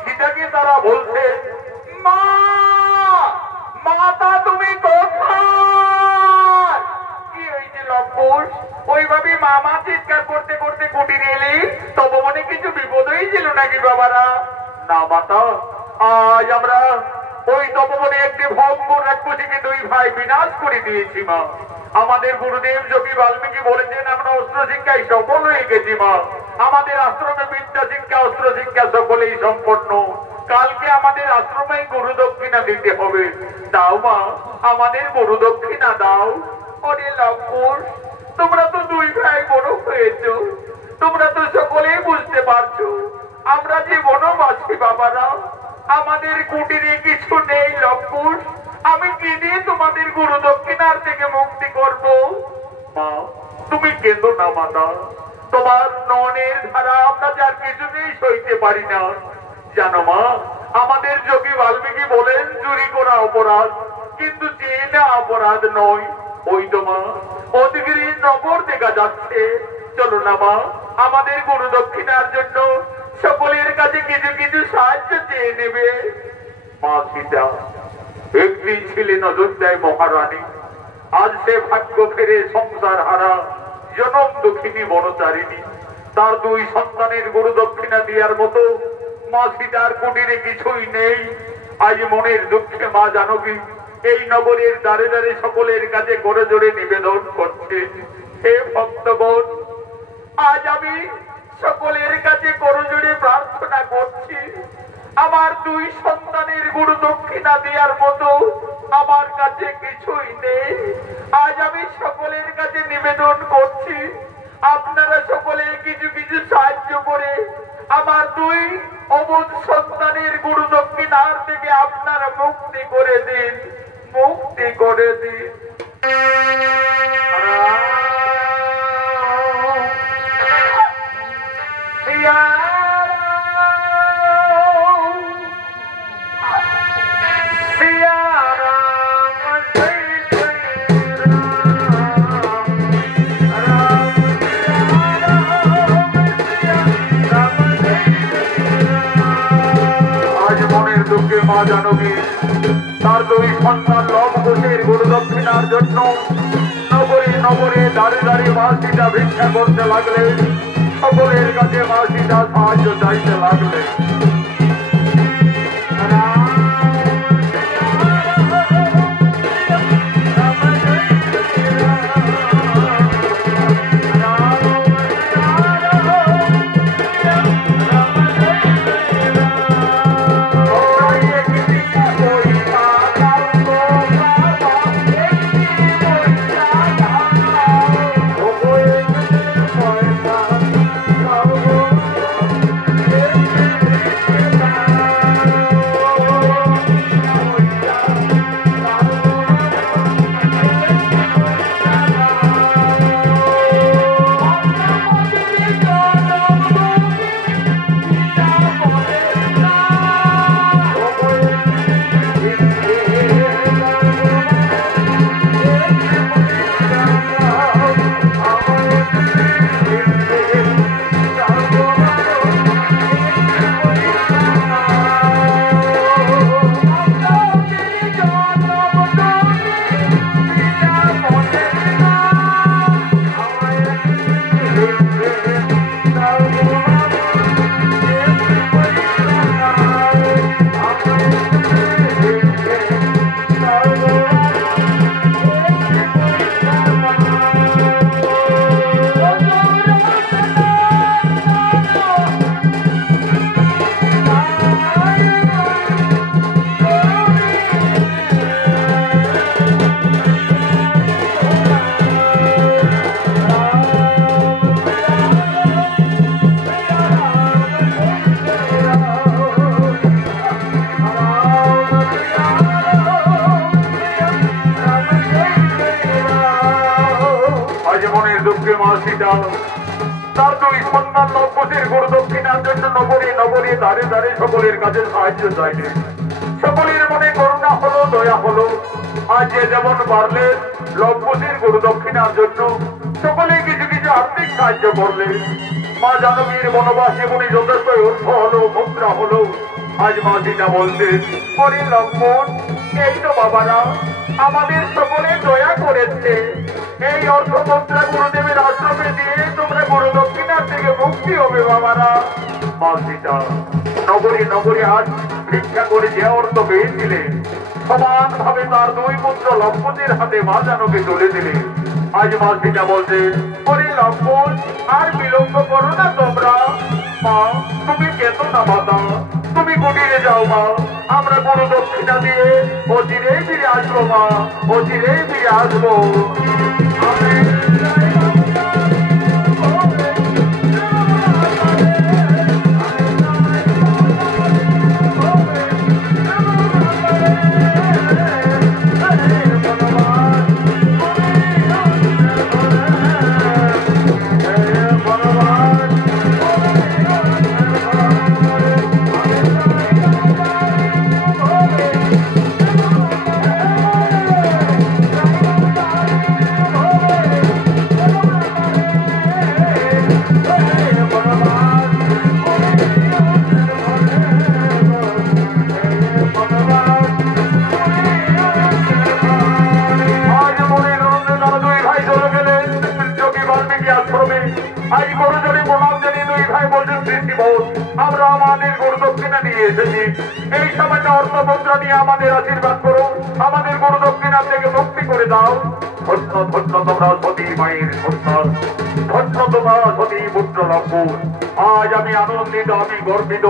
সীতাকে তারা বলছে, মা মাতা তুমি কোথায়? কি হয়েছে লম্বুস? ওইভাবে মামা চিৎকার করতে করতে কুটিরে এলি, তপবনে কিছু বিপদ হয়েছিল নাকি বাবারা? না মাতা, আজ আমরা ওই তপবনে একটি ভয়ঙ্কর রাক্ষসীকে দুই ভাই বিনাশ করে দিয়েছি মা। আমাদের গুরুদেব যোগী বাল্মীকি বলেছেন আমরা অস্ত্র শিক্ষায় সফল হয়ে গেছি মা। আমাদের আশ্রমে বিদ্যা শিক্ষা অস্ত্র শিক্ষা সকলেই সম্পন্ন। কালকে আমাদের আশ্রমে গুরু দক্ষিণা দিতে হবে। দাও মা, আমাদের গুরু দক্ষিণা দাও। ওরে লম্বুস, তোমরা তো দুই ভাই বড় হয়েছ, তোমরা তো সকলেই বুঝতে পারছো আমরা যে বনবাসী বাবারা, আমাদের কুটিরে কিছু নেই লম্বুস। আমি কি দিয়ে তোমাদের গুরু দক্ষিণার থেকে মুক্তি করব? মা তুমি কেঁদো না মাতা, তোমার নয়নের ধারা আমরা যার কিছুতেই সইতে পারি না। জানো মা, আমাদের যোগী বাল্মীকি বলেন চুরি করা অপরাধ, কিন্তু চেয়ে না অপরাধ নয়। ওই তো মা অতিগিরি নগর দেখা যাচ্ছে, চলো না মা আমাদের গুরু দক্ষিণার জন্য সকলের কাছে কিছু কিছু সাহায্য চেয়ে নেবে। মা সীতা একদিন ছিলেন অযোধ্যায় মহারানী, আজ সে ভাগ্য ফেরে সংসার হারা জনম দুঃখিনী বনচারিণী। তার দুই সন্তানের গুরু দক্ষিণা দেওয়ার মতো মা সীতার কুটিরে কিছুই নেই। আজ মনের দুঃখে মা জানকী এই নগরের দ্বারে দ্বারে সকলের কাছে করে জোরে নিবেদন করছে, হে ভক্তগণ, আজ আমি সকলের কাছে করজোড়ে প্রার্থনা করছি, আমার দুই সন্তানের গুরু দক্ষিণা দেওয়ার মতো আমার কাছে কিছুই নেই। আজ আমি সকলের কাছে নিবেদন করছি, আপনারা সকলে কিছু কিছু সাহায্য করে আমার দুই অবুধ সন্তানের গুরু দক্ষিণার থেকে আপনারা মুক্তি করে দিন, মুক্তি করে দিন। মা জানকী তার দুই সন্তান লব ঘোষের গুরু দক্ষিণার জন্য নগরে নগরে দাঁড়ে দাঁড়িয়ে মা সীতা ভিক্ষা করতে লাগলে, সকলের কাছে মা সীতা সাহায্য চাইতে লাগলে। তার দুই সন্তান লবকুশের গুরু দক্ষিণার জন্য নগরে নগরে দাঁড়ে দাঁড়ে সকলের কাছে সাহায্য চাইলে, সকলের মনে করুণা হলো, দয়া হলো। আজ যে যেমন পারলে লবকুশের গুরু দক্ষিণার জন্য সকলে কিছু কিছু আর্থিক সাহায্য করলে। মা জানকীর বনবাসে উনি যথেষ্ট অর্থ হলো, মুদ্রা হলো। আজ মা সীতা বলছে, হরি লক্ষ্মণ, এই তো বাবারা আমাদের সকলে দয়া করেছে, এই অর্থ মুদ্রা গুরুদেবের আশ্রমে দিয়ে তোমরা গুরু দক্ষিণার থেকে মুক্তি হবে বাবারা। মা সীতা নগরী নগরী আজ ভিক্ষা করে যে অর্থ পেয়েছিলে সমান ভাবে তার দুই পুত্র লক্ষ্মণের হাতে মা জানকী তুলে দিলে। আজ মা সীতা বলছে, হরি লক্ষ্মণ, আর বিলম্ব করো না তোমরা। মা তুমি কেতো না মাতা, তুমি কুটিরে যাও মা, আমরা গুরু দক্ষিণা দিয়ে অচিরেই ফিরে আসবো মা, অচিরেই ফিরে আসবো। আজ বড় জোরে প্রণাম আমাদের গুরু দক্ষিণা নিয়ে এসেছি। এই সামান্য অর্থ মুদ্রা নিয়ে আমাদের আশীর্বাদ করো, আমাদের গুরু দক্ষিণা থেকে মুক্তি করে দাও। ধন্য ধন্য তোমরা সতী মায়ের সন্তান, ধন্য তোমরা সতী পুত্র লক্ষ্মণ। আজ আমি আনন্দিত, আমি গর্বিত।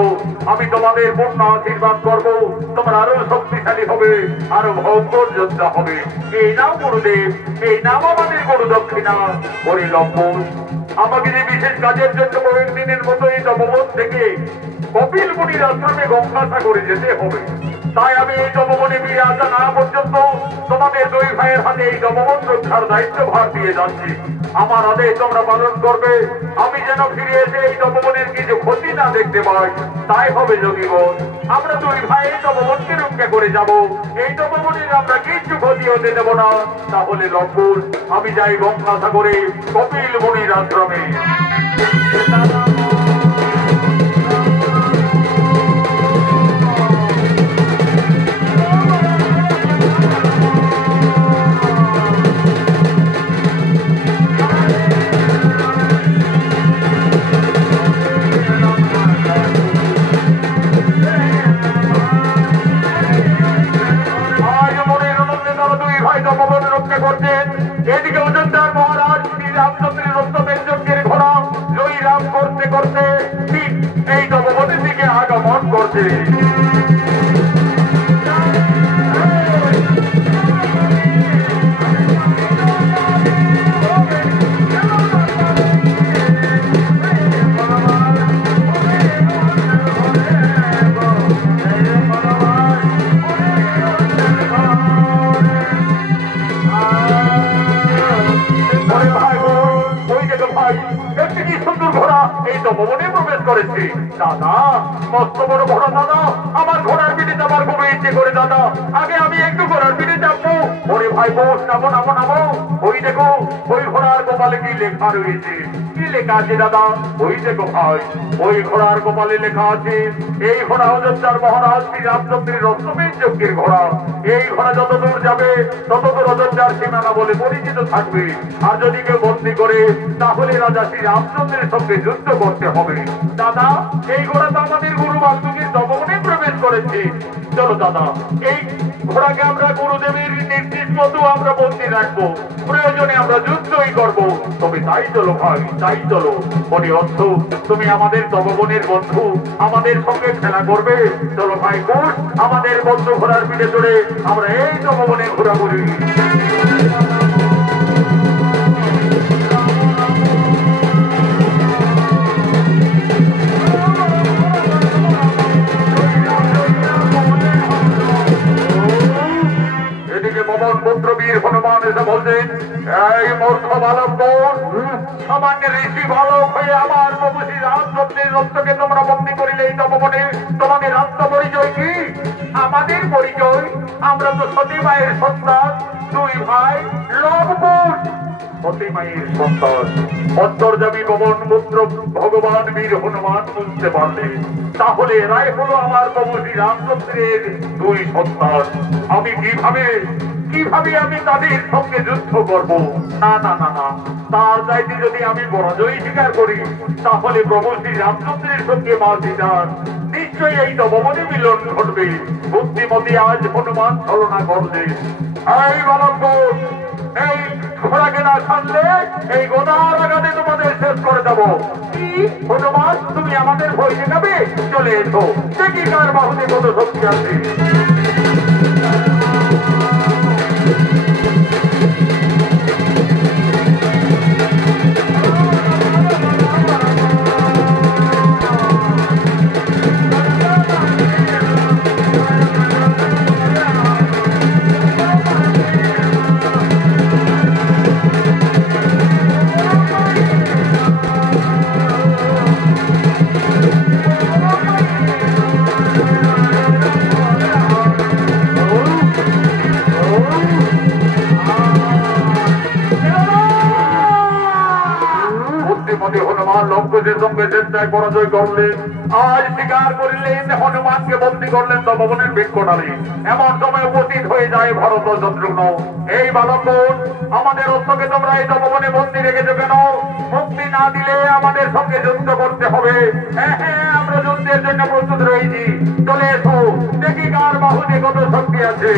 আমি তোমাদের পূর্ণ আশীর্বাদ করবো। তোমরা আরো শক্তিশালী হবে, আরো ভয়ঙ্কর যোদ্ধা হবে। এই নাম গুরুদেব, এই নাম আমাদের গুরু দক্ষিণা। ওরে লক্ষ্মণ, আমাকে যে বিশেষ কাজের জন্য কয়েকদিনের মতো এই তপবন থেকে কপিল মুনির আশ্রমে গঙ্গা সাগরে যেতে হবে। তাই আমি এই তপবনে ফিরে আসা না পর্যন্ত তোমাদের দুই ভাইয়ের হাতে এই তপবন রক্ষার দায়িত্ব ভার দিয়ে যাচ্ছি। আমার আদেশ তোমরা পালন করবে। আমি যেন ফিরে এসে এই তপবনের কিছু ক্ষতি না দেখতে পাই, তাই হবে যোগীগণ। আমরা দুই ভাই এই তপবনকে রক্ষা করে যাব। এই তপবনের আমরা কিছু ক্ষতি হতে দেব না। তাহলে লক্ষ্মণ, আমি যাই গঙ্গা সাগরে কপিল মুনির আশ্রমে। এদিকে অযোধ্যার মহারাজ শ্রী রামচন্দ্রের রক্তবের যজ্ঞের ঘোড়া জয়রাম করতে করতে ঠিক এই তপবনের দিকে আগমন করছে। দাদা, মস্ত বড় ঘোড়া দাদা, আমার ঘোড়ার পিঠে যাবার খুব ইচ্ছে করে দাদা। আগে আমি একটু ঘোড়ার পিঠে যাবো। ওরে ভাই বোস, নামো নামো নামো। ওই দেখো, ওই ঘোড়ার কপালে কি লেখা রয়েছে? কি লেখা আছে দাদা? ওই দেখো ভাই, ওই ঘোড়ার কপালে লেখা আছে, এই ঘোড়া অযোধ্যার মহারাজ শ্রী রামচন্দ্রের রক্তবের যজ্ঞের ঘোড়া। এই ঘোড়া যত দূর যাবে তত দূর অযোধ্যার সীমানা বলে পরিচিত থাকবে। আর যদি কেউ বন্দী করে, তাহলে রাজা শ্রী রামচন্দ্রের সঙ্গে যুদ্ধ করতে হবে। দাদা, এই ঘোড়া তো আমাদের গুরু বাল্মীকির তপবনে প্রবেশ করেছে। চলো দাদা, এই ঘোড়াকে আমরা গুরুদেবের নির্দেশ মতো আমরা বন্দী রাখবো। প্রয়োজনে আমরা যুদ্ধই করবো। তবে তাই চলো ভাই, তাই চলো। মনে অর্থ, তুমি আমাদের তপবনের বন্ধু, আমাদের সঙ্গে খেলা করবে। চলো ভাই কোষ, আমাদের বন্ধু ঘোড়ার পিঠে চড়ে আমরা এই তপবনে ঘোরাঘুরি। হনুমান এসে বলছেন, এই মূর্খ বালকগণ, সামান্য ঋষি বালক হয়ে আমার প্রভু শ্রী রামচন্দ্রের রক্তকে তোমরা বন্দী করিলে এই তপবনে তোমাদের আত্ম পরিচয় কি? আমাদের পরিচয়, আমরা তো সতী মায়ের সন্তান, দুই ভাই লবকুশ। সতী মায়ের সন্তান অন্তর্যামী পবন পুত্র ভগবান বীর হনুমান বুঝতে পারলেন, তাহলে এরাই হলো আমার প্রভু শ্রী রামচন্দ্রের দুই সন্তান। আমি কিভাবে আমি তাদের সঙ্গে যুদ্ধ করব? না না না না, তার চাইতে যদি আমি পরাজয় স্বীকার করি, তাহলে প্রভু শ্রী রামচন্দ্রের সঙ্গে মা সীতার নিশ্চয়ই এই তপবনে মিলন ঘটবে। বুদ্ধিমতী আজ হনুমান ছলনা করলে। এই বালকগণ, এই ঘোড়াকে না ছাড়লে এই গোদার আঘাতে তোমাদের শেষ করে দেবো। কি হনুমান, তুমি আমাদের ভয় দেখাবে? চলে এসো, দেখি কার বাহুতে কত শক্তি আছে। হনুমান লঙ্কেশের সঙ্গে চেষ্টায় পরাজয় করলেন। আজ স্বীকার করিলেন, হনুমানকে বন্দী করলেন তপবনের বৃক্ষডালে। এমন সময় উপস্থিত হয়ে যায় ভরত ও শত্রুঘ্ন। এই বালকগণ, আমাদের অস্ত্রকে তোমরা এই তপবনে বন্দী রেখেছো কেন? মুক্তি না দিলে আমাদের সঙ্গে যুদ্ধ করতে হবে। হ্যাঁ হ্যাঁ, আমরা যুদ্ধের জন্য প্রস্তুত রয়েছি। চলে এসো, দেখি কার বাহুতে কত শক্তি আছে।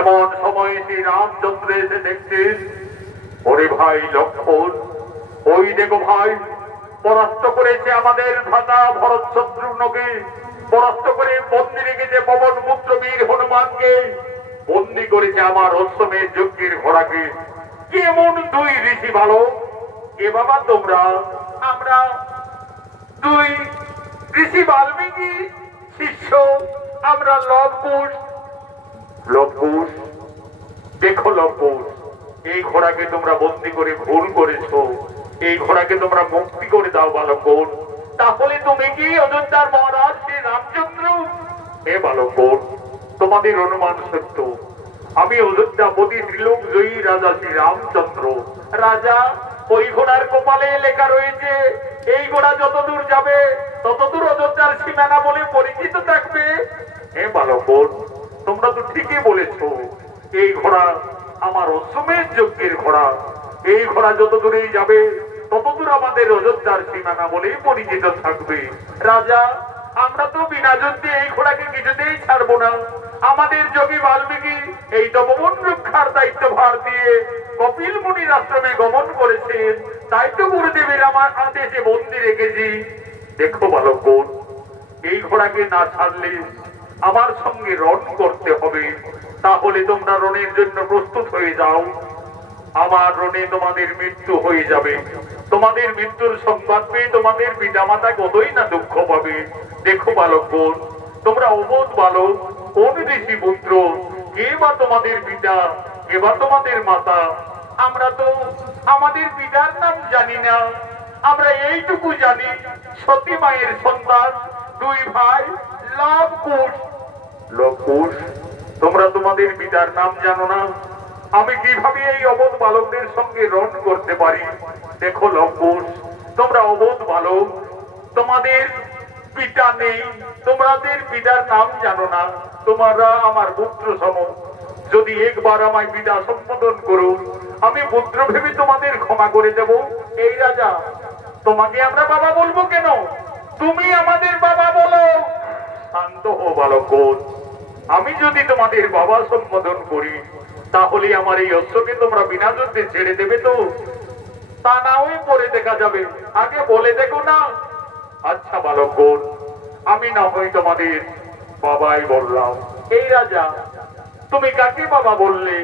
এমন সময় শ্রী রামচন্দ্র এসে দেখছেন, ওরে ভাই লক্ষ্মণ, ওই দেখো ভাই, পরাস্ত করেছে আমাদের ভ্রাতা ভরত শত্রুঘ্নকে, পরাস্ত করে বন্দি রেখেছে পবন পুত্র বীর হনুমানকে, বন্দি করেছে আমার অশ্বমেধ যজ্ঞের ঘোড়াকে। কেমন দুই ঋষি ভালো এ বাবা তোমরা? আমরা দুই ঋষি বাল্মীকি শিষ্য, আমরা লবকুশ। লবকুশ, দেখো লবকুশ, এই ঘোড়াকে তোমরা বন্দি করে ভুল করেছো, এই ঘোড়াকে তোমরা মুক্তি করে দাও বালকগণ। তাহলে তুমি কি অযোধ্যার মহারাজ শ্রী রামচন্দ্র? হে বালকগণ, তোমাদের অনুমান সত্য, আমি অযোধ্যাপতি ত্রিলোক জয়ী রাজা শ্রী রামচন্দ্র। রাজা, ওই ঘোড়ার কপালে লেখা রয়েছে এই ঘোড়া যতদূর যাবে ততদূর অযোধ্যার সীমানা বলে পরিচিত থাকবে। হে বালকগণ, তোমরা তো ঠিকই বলেছো, এই ঘোড়া আমার অশ্বমেধ যজ্ঞের ঘোড়া, এই ঘোড়া যত দূরেই যাবে ততদূর আমাদের অযোধ্যার সীমানা বলেই পরিচিত থাকবে। রাজা, আমরা তো বিনা যুদ্ধে এই ঘোড়াকে কিছুতেই ছাড়বো না। আমাদের যোগী বাল্মীকি এই তপবন রক্ষার দায়িত্ব ভার দিয়ে কপিল মুনির আশ্রমে গমন করেছেন, তাই তো গুরুদেবের আমার আদেশে বন্দি রেখেছি। দেখো বালকগণ, এই ঘোড়াকে না ছাড়লে আমার সঙ্গে রণ করতে হবে। তাহলে তোমরা রণের জন্য প্রস্তুত হয়ে যাও। আমার রণে তোমাদের মৃত্যু হয়ে যাবে। তোমাদের মৃত্যুর সংবাদ পেয়ে তোমাদের পিতামাতা কতই না দুঃখ পাবে। দেখো বালকগণ, তোমরা অবোধ বালক, কোন ঋষি পুত্র, কে বা তোমাদের পিতা, কে বা তোমাদের মাতা? আমরা তো আমাদের পিতার নাম জানি না। আমরা এইটুকু জানি, সতী মায়ের সন্তান, দুই ভাই লবকুশ। লবকুশ, তোমরা তোমাদের পিতার নাম জানো না? আমি কিভাবে এই অবোধ বালকদের সঙ্গে রণ করতে পারি? দেখো লবকুশ, তোমরা অবোধ বালক, তোমাদের পিতা নেই, তোমাদের পিতার নাম জানো না, তোমরা আমার পুত্র সম। যদি একবার আমায় পিতা সম্বোধন করো, আমি পুত্র ভেবে তোমাদের ক্ষমা করে দেব। এই রাজা, তোমাকে আমরা বাবা বলবো কেন? তুমি আমাদের বাবা বলো। শান্ত হো বালকগণ, আমি যদি তোমাদের বাবা সম্বোধন করি, তাহলে আমার এই অশ্বকে তোমরা বিনা যুদ্ধে ছেড়ে দেবে তো? তা না হয়ে পরে দেখা যাবে, আগে বলে দেখো না। আচ্ছা বালকগণ, আমি না হয় তোমাদের বাবাই বললাম। এই রাজা, তুমি কাকে বাবা বললে?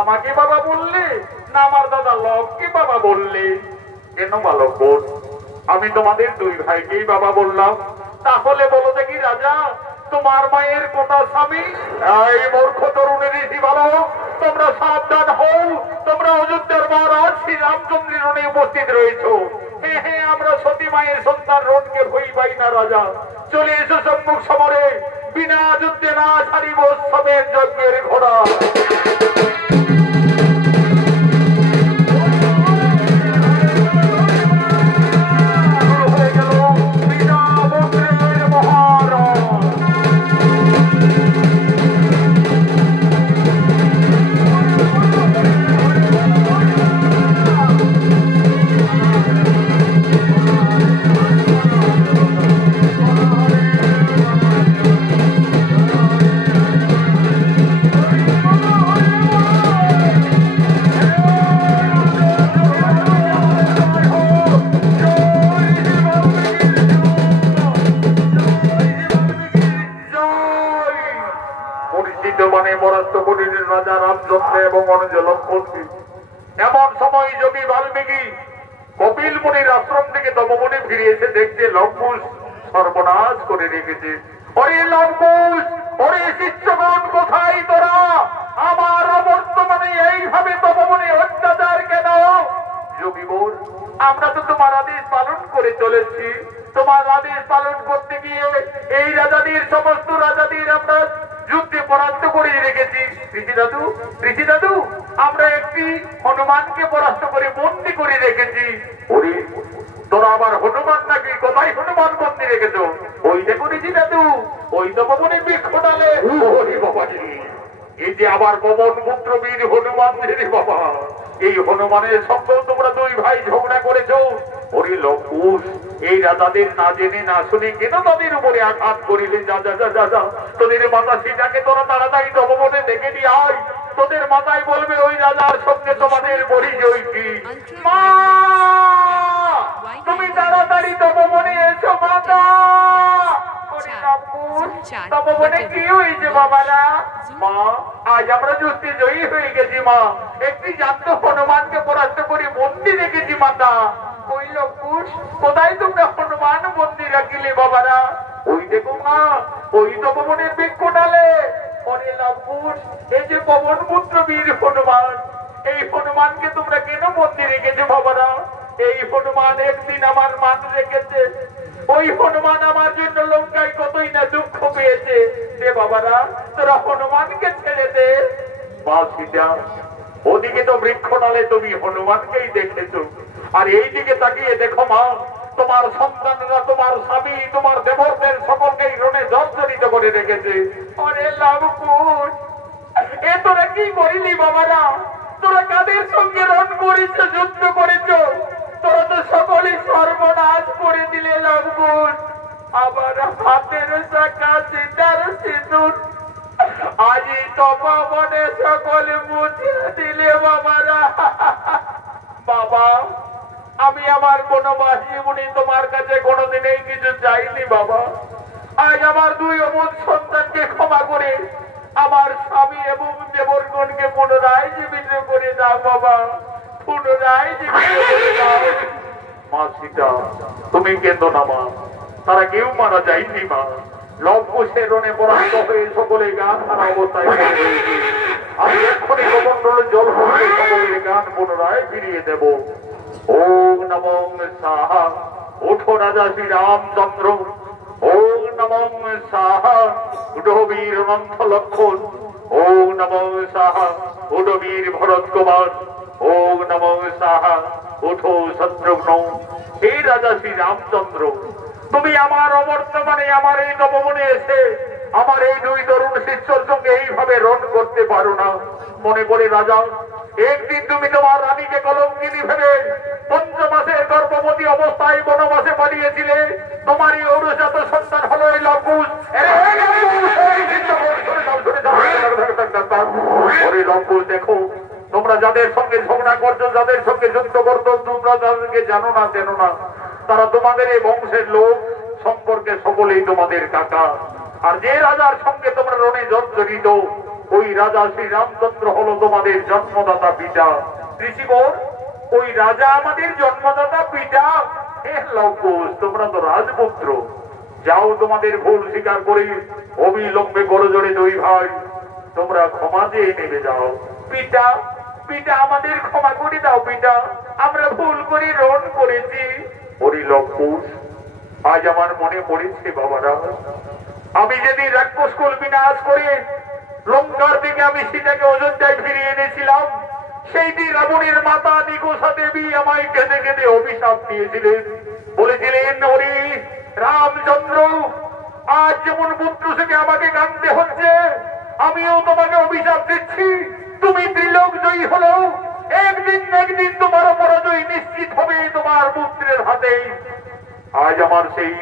আমাকে বাবা বললে না আমার দাদা লবকে বাবা বললে? কেন বালকগণ, আমি তোমাদের দুই ভাইকেই বাবা বললাম। তাহলে বলো দেখি রাজা, তোমার মায়ের কোটা স্বামী? এই মূর্খ তরুণের ঋষি বালক, তোমরা সাবধান হও। তোমরা অযোধ্যার মহারাজ শ্রী রামচন্দ্রের রণে উপস্থিত রয়েছো। হ্যাঁ হ্যাঁ, আমরা সতী মায়ের সন্তান রণকে ভয় পাই না। রাজা, চলে এসো সম্মুখ সমরে, বিনা যুদ্ধে না ছাড়িব অশ্বমেধ যজ্ঞের ঘোড়া। এমন সময় যোগী বাল্মীকি কপিল মুনির আশ্রম থেকে তপবনে ফিরে এসে দেখতে লম্বুস সর্বনাশ করে রেখেছে। ওরে লম্বুস, ওরে শিষ্যগণ, কোথায় তোরা? আমার অবর্তমানে এইভাবে তপবনে অত্যাচার কেন? যোগী বল, আমরা তো তোমার আদেশ পালন করে চলেছি। তোমার আদেশ পালন করতে গিয়ে এই রাজাদের, সমস্ত রাজাদের আমরা যুদ্ধে পরাস্ত করে রেখেছি। ঋষি দাদু, আমরা একটি হনুমানকে পরাস্ত করে বন্দি করে রেখেছি। ওরে তোরা আবার হনুমান নাকি? কোথায় হনুমান বন্দি রেখেছ? ওই দেখো ঋষি দাদু, ওই তো পবনের বৃক্ষ ডালে। ওরে বাবাজি, এই যে আবার পবন পুত্র বীর হনুমান রে বাবা, এই হনুমানের সঙ্গে তোমরা দুই ভাই ঝগড়া করেছো। ওরে লম্বুস, এই রাজাদের না জেনে না শুনে কেন তাদের উপরে আঘাত করিলে? যা যা যা যা যা, তোদের মাতা সীতাকে তোরা তাড়াতাড়ি তপবনে ডেকে নিয়ে আয়। তোদের মাতায় বলবে ওই রাজার সঙ্গে তোমাদের পরিচয় কি। মা, তুমি তাড়াতাড়ি তপবনে এসো মাতা। তপবনে কি হয়েছে বাবারা? মা, আজ আমরা যুদ্ধে জয়ী হয়ে গেছি মা। একটি জাত হনুমানকে পরাস্ত করে বন্দি রেখেছি মাতা। ওই লম্বুস, কোথায় তোমরা হনুমান বন্দি রাখিলে বাবারা? ওই দেখো মা, ওই তপবনের বৃক্ষ ডালে। ওরে লম্বুস, এই যে পবন পুত্র বীর হনুমান, এই হনুমানকে তোমরা কেন বন্দি রেখেছো বাবারা? এই হনুমান একদিন আমার মান রেখেছে। ওই হনুমান আমার জন্য লঙ্কায় কতই না দুঃখ পেয়েছে। দে বাবারা, তোরা হনুমানকে ছেড়ে দে। মা সীতা, ওদিকে তো বৃক্ষ ডালে তুমি হনুমানকেই দেখেছো, আর এই দিকে তাকিয়ে দেখো মা, তোমার সন্তানরা, তোমার স্বামী, তোমার দেবরদের সকলকেই রণে জর্জরিত করে রেখেছে। আরে লম্বুস, এ তোরা কি করিলি বাবারা? তোরা কাদের সঙ্গে রণ করেছ, যুদ্ধ করেছ? তোরা তো সকলেই সর্বনাশ করে দিলে লম্বুস। আবার হাতের শাখা, সীতার সিঁদুর আজি তপবনে সকলে মুছে দিলে বাবারা। বাবা, আমি আমার বনবাস জীবনে তোমার কাছে কোনোদিনই কিছু চাইনি বাবা। আজ আমার দুই অমুক সন্তানকে ক্ষমা করে আমার স্বামী এবং দেবরগণকে পুনরায় জীবিত করে দাও বাবা, পুনরায় জীবিত করে দাও। মা সীতা, তুমি কেঁদো না মা, তারা কেউ মারা যায়নি মা। লম্বুসের রণে পরাস্ত হয়ে সকলে গান হারা অবস্থায় পড়ে রয়েছে। আমি এক্ষুনি কমণ্ডলে জল ভরে সকলের গান পুনরায় ফিরিয়ে দেব। ওম নমঃ সাহা, ওঠো রাজা শ্রী রামচন্দ্র। ওম নমঃ সাহা, উঠো বীর অনন্ত লক্ষণ। ওম নমঃ সাহা, উঠো বীর ভরত কুমার। ওম নমঃ সাহা, উঠো শত্রুঘ্ন। হে রাজা শ্রী রামচন্দ্র, তুমি আমার অবর্তমানে আমার এই তপবনে এসে আমার এই দুই তরুণ শিষ্যর সঙ্গে এইভাবে রণ করতে পারো না। মনে করে রাজা, একদিন তুমি তোমার রানীকে কলঙ্কিনী ভেবে পঞ্চমাসের গর্ভবতী অবস্থায় বনবাসে পাঠিয়েছিলে। তোমারই অরুজাত সন্তান হলো এই লম্বুস। লম্বুস, দেখো তোমরা যাদের সঙ্গে ঝগড়া করছো, যাদের সঙ্গে যুদ্ধ করছো, তোমরা তাদেরকে জানো না, চেনো না। তারা তোমাদের এই বংশের লোক, সম্পর্কে সকলেই তোমাদের কাকা। আর যে রাজার সঙ্গে তোমরা রণে জর্জরিত, ওই রাজা শ্রী রামচন্দ্র হলো তোমাদের জন্মদাতা পিতা। ঋষিবর, ওই রাজা আমাদের জন্মদাতা পিতা। হে লম্বুস, তোমরা তো রাজপুত্র, যাও তোমাদের ভুল স্বীকার করে অবিলম্বে করজোড়ে দুই ভাই তোমরা ক্ষমা চেয়ে নেবে যাও। পিতা, পিতা, আমাদের ক্ষমা করে দাও পিতা, আমরা ভুল করে রণ করেছি। ওরে লম্বুস, আজ আমার মনে পড়েছে বাবারা, আমি যেদিন রাক্ষসকুল বিনাশ করে লঙ্কার দিকে আমি সীতাকে অযোধ্যায় ফিরিয়ে এনেছিলাম, সেই দিন রাবণের মাতা নিকোষা দেবী আমায় কেঁদে কেঁদে অভিশাপ দিয়েছিলেন। বলেছিলেন, ওরে রামচন্দ্র, আজ যেমন পুত্র থেকে আমাকে কাঁদতে হচ্ছে, আমিও তোমাকে অভিশাপ দিচ্ছি। তুমি ত্রিলোক জয়ী হলো, একদিন না একদিন তোমার পরাজয় নিশ্চিত হবে তোমার পুত্রের হাতে। আজ আমার সেই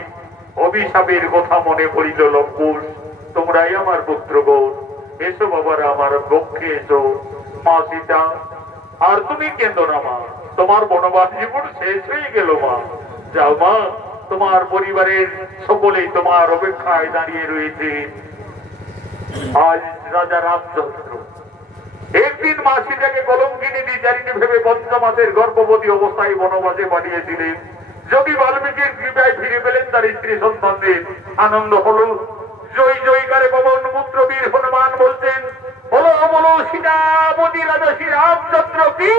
অভিশাপের কথা মনে পড়িল লম্বুস। তোমরাই আমার পুত্রগণ, এসো বাবারা, আমার পক্ষে এসো। মা সীতা, আর তুমি কেঁদো না মা, তোমার বনবাস জীবন শেষ হয়ে গেল মা। যাও মা, তোমার পরিবারের সকলেই তোমার অপেক্ষায় দাঁড়িয়ে রয়েছে। আজ রাজা রামচন্দ্র একদিন মা সীতাকে কলঙ্কিনী বিচারিণী ভেবে পঞ্চমাসের গর্ভবতী অবস্থায় বনবাসে পাঠিয়েছিলেন। যোগী বাল্মীকির তার স্ত্রী সন্তানদের আনন্দ হলো। জয় জয়কারে পবন পুত্র বীর হনুমান বলছেন, বলো বলো সীতাপতি রাজা শ্রী রামচন্দ্র কি।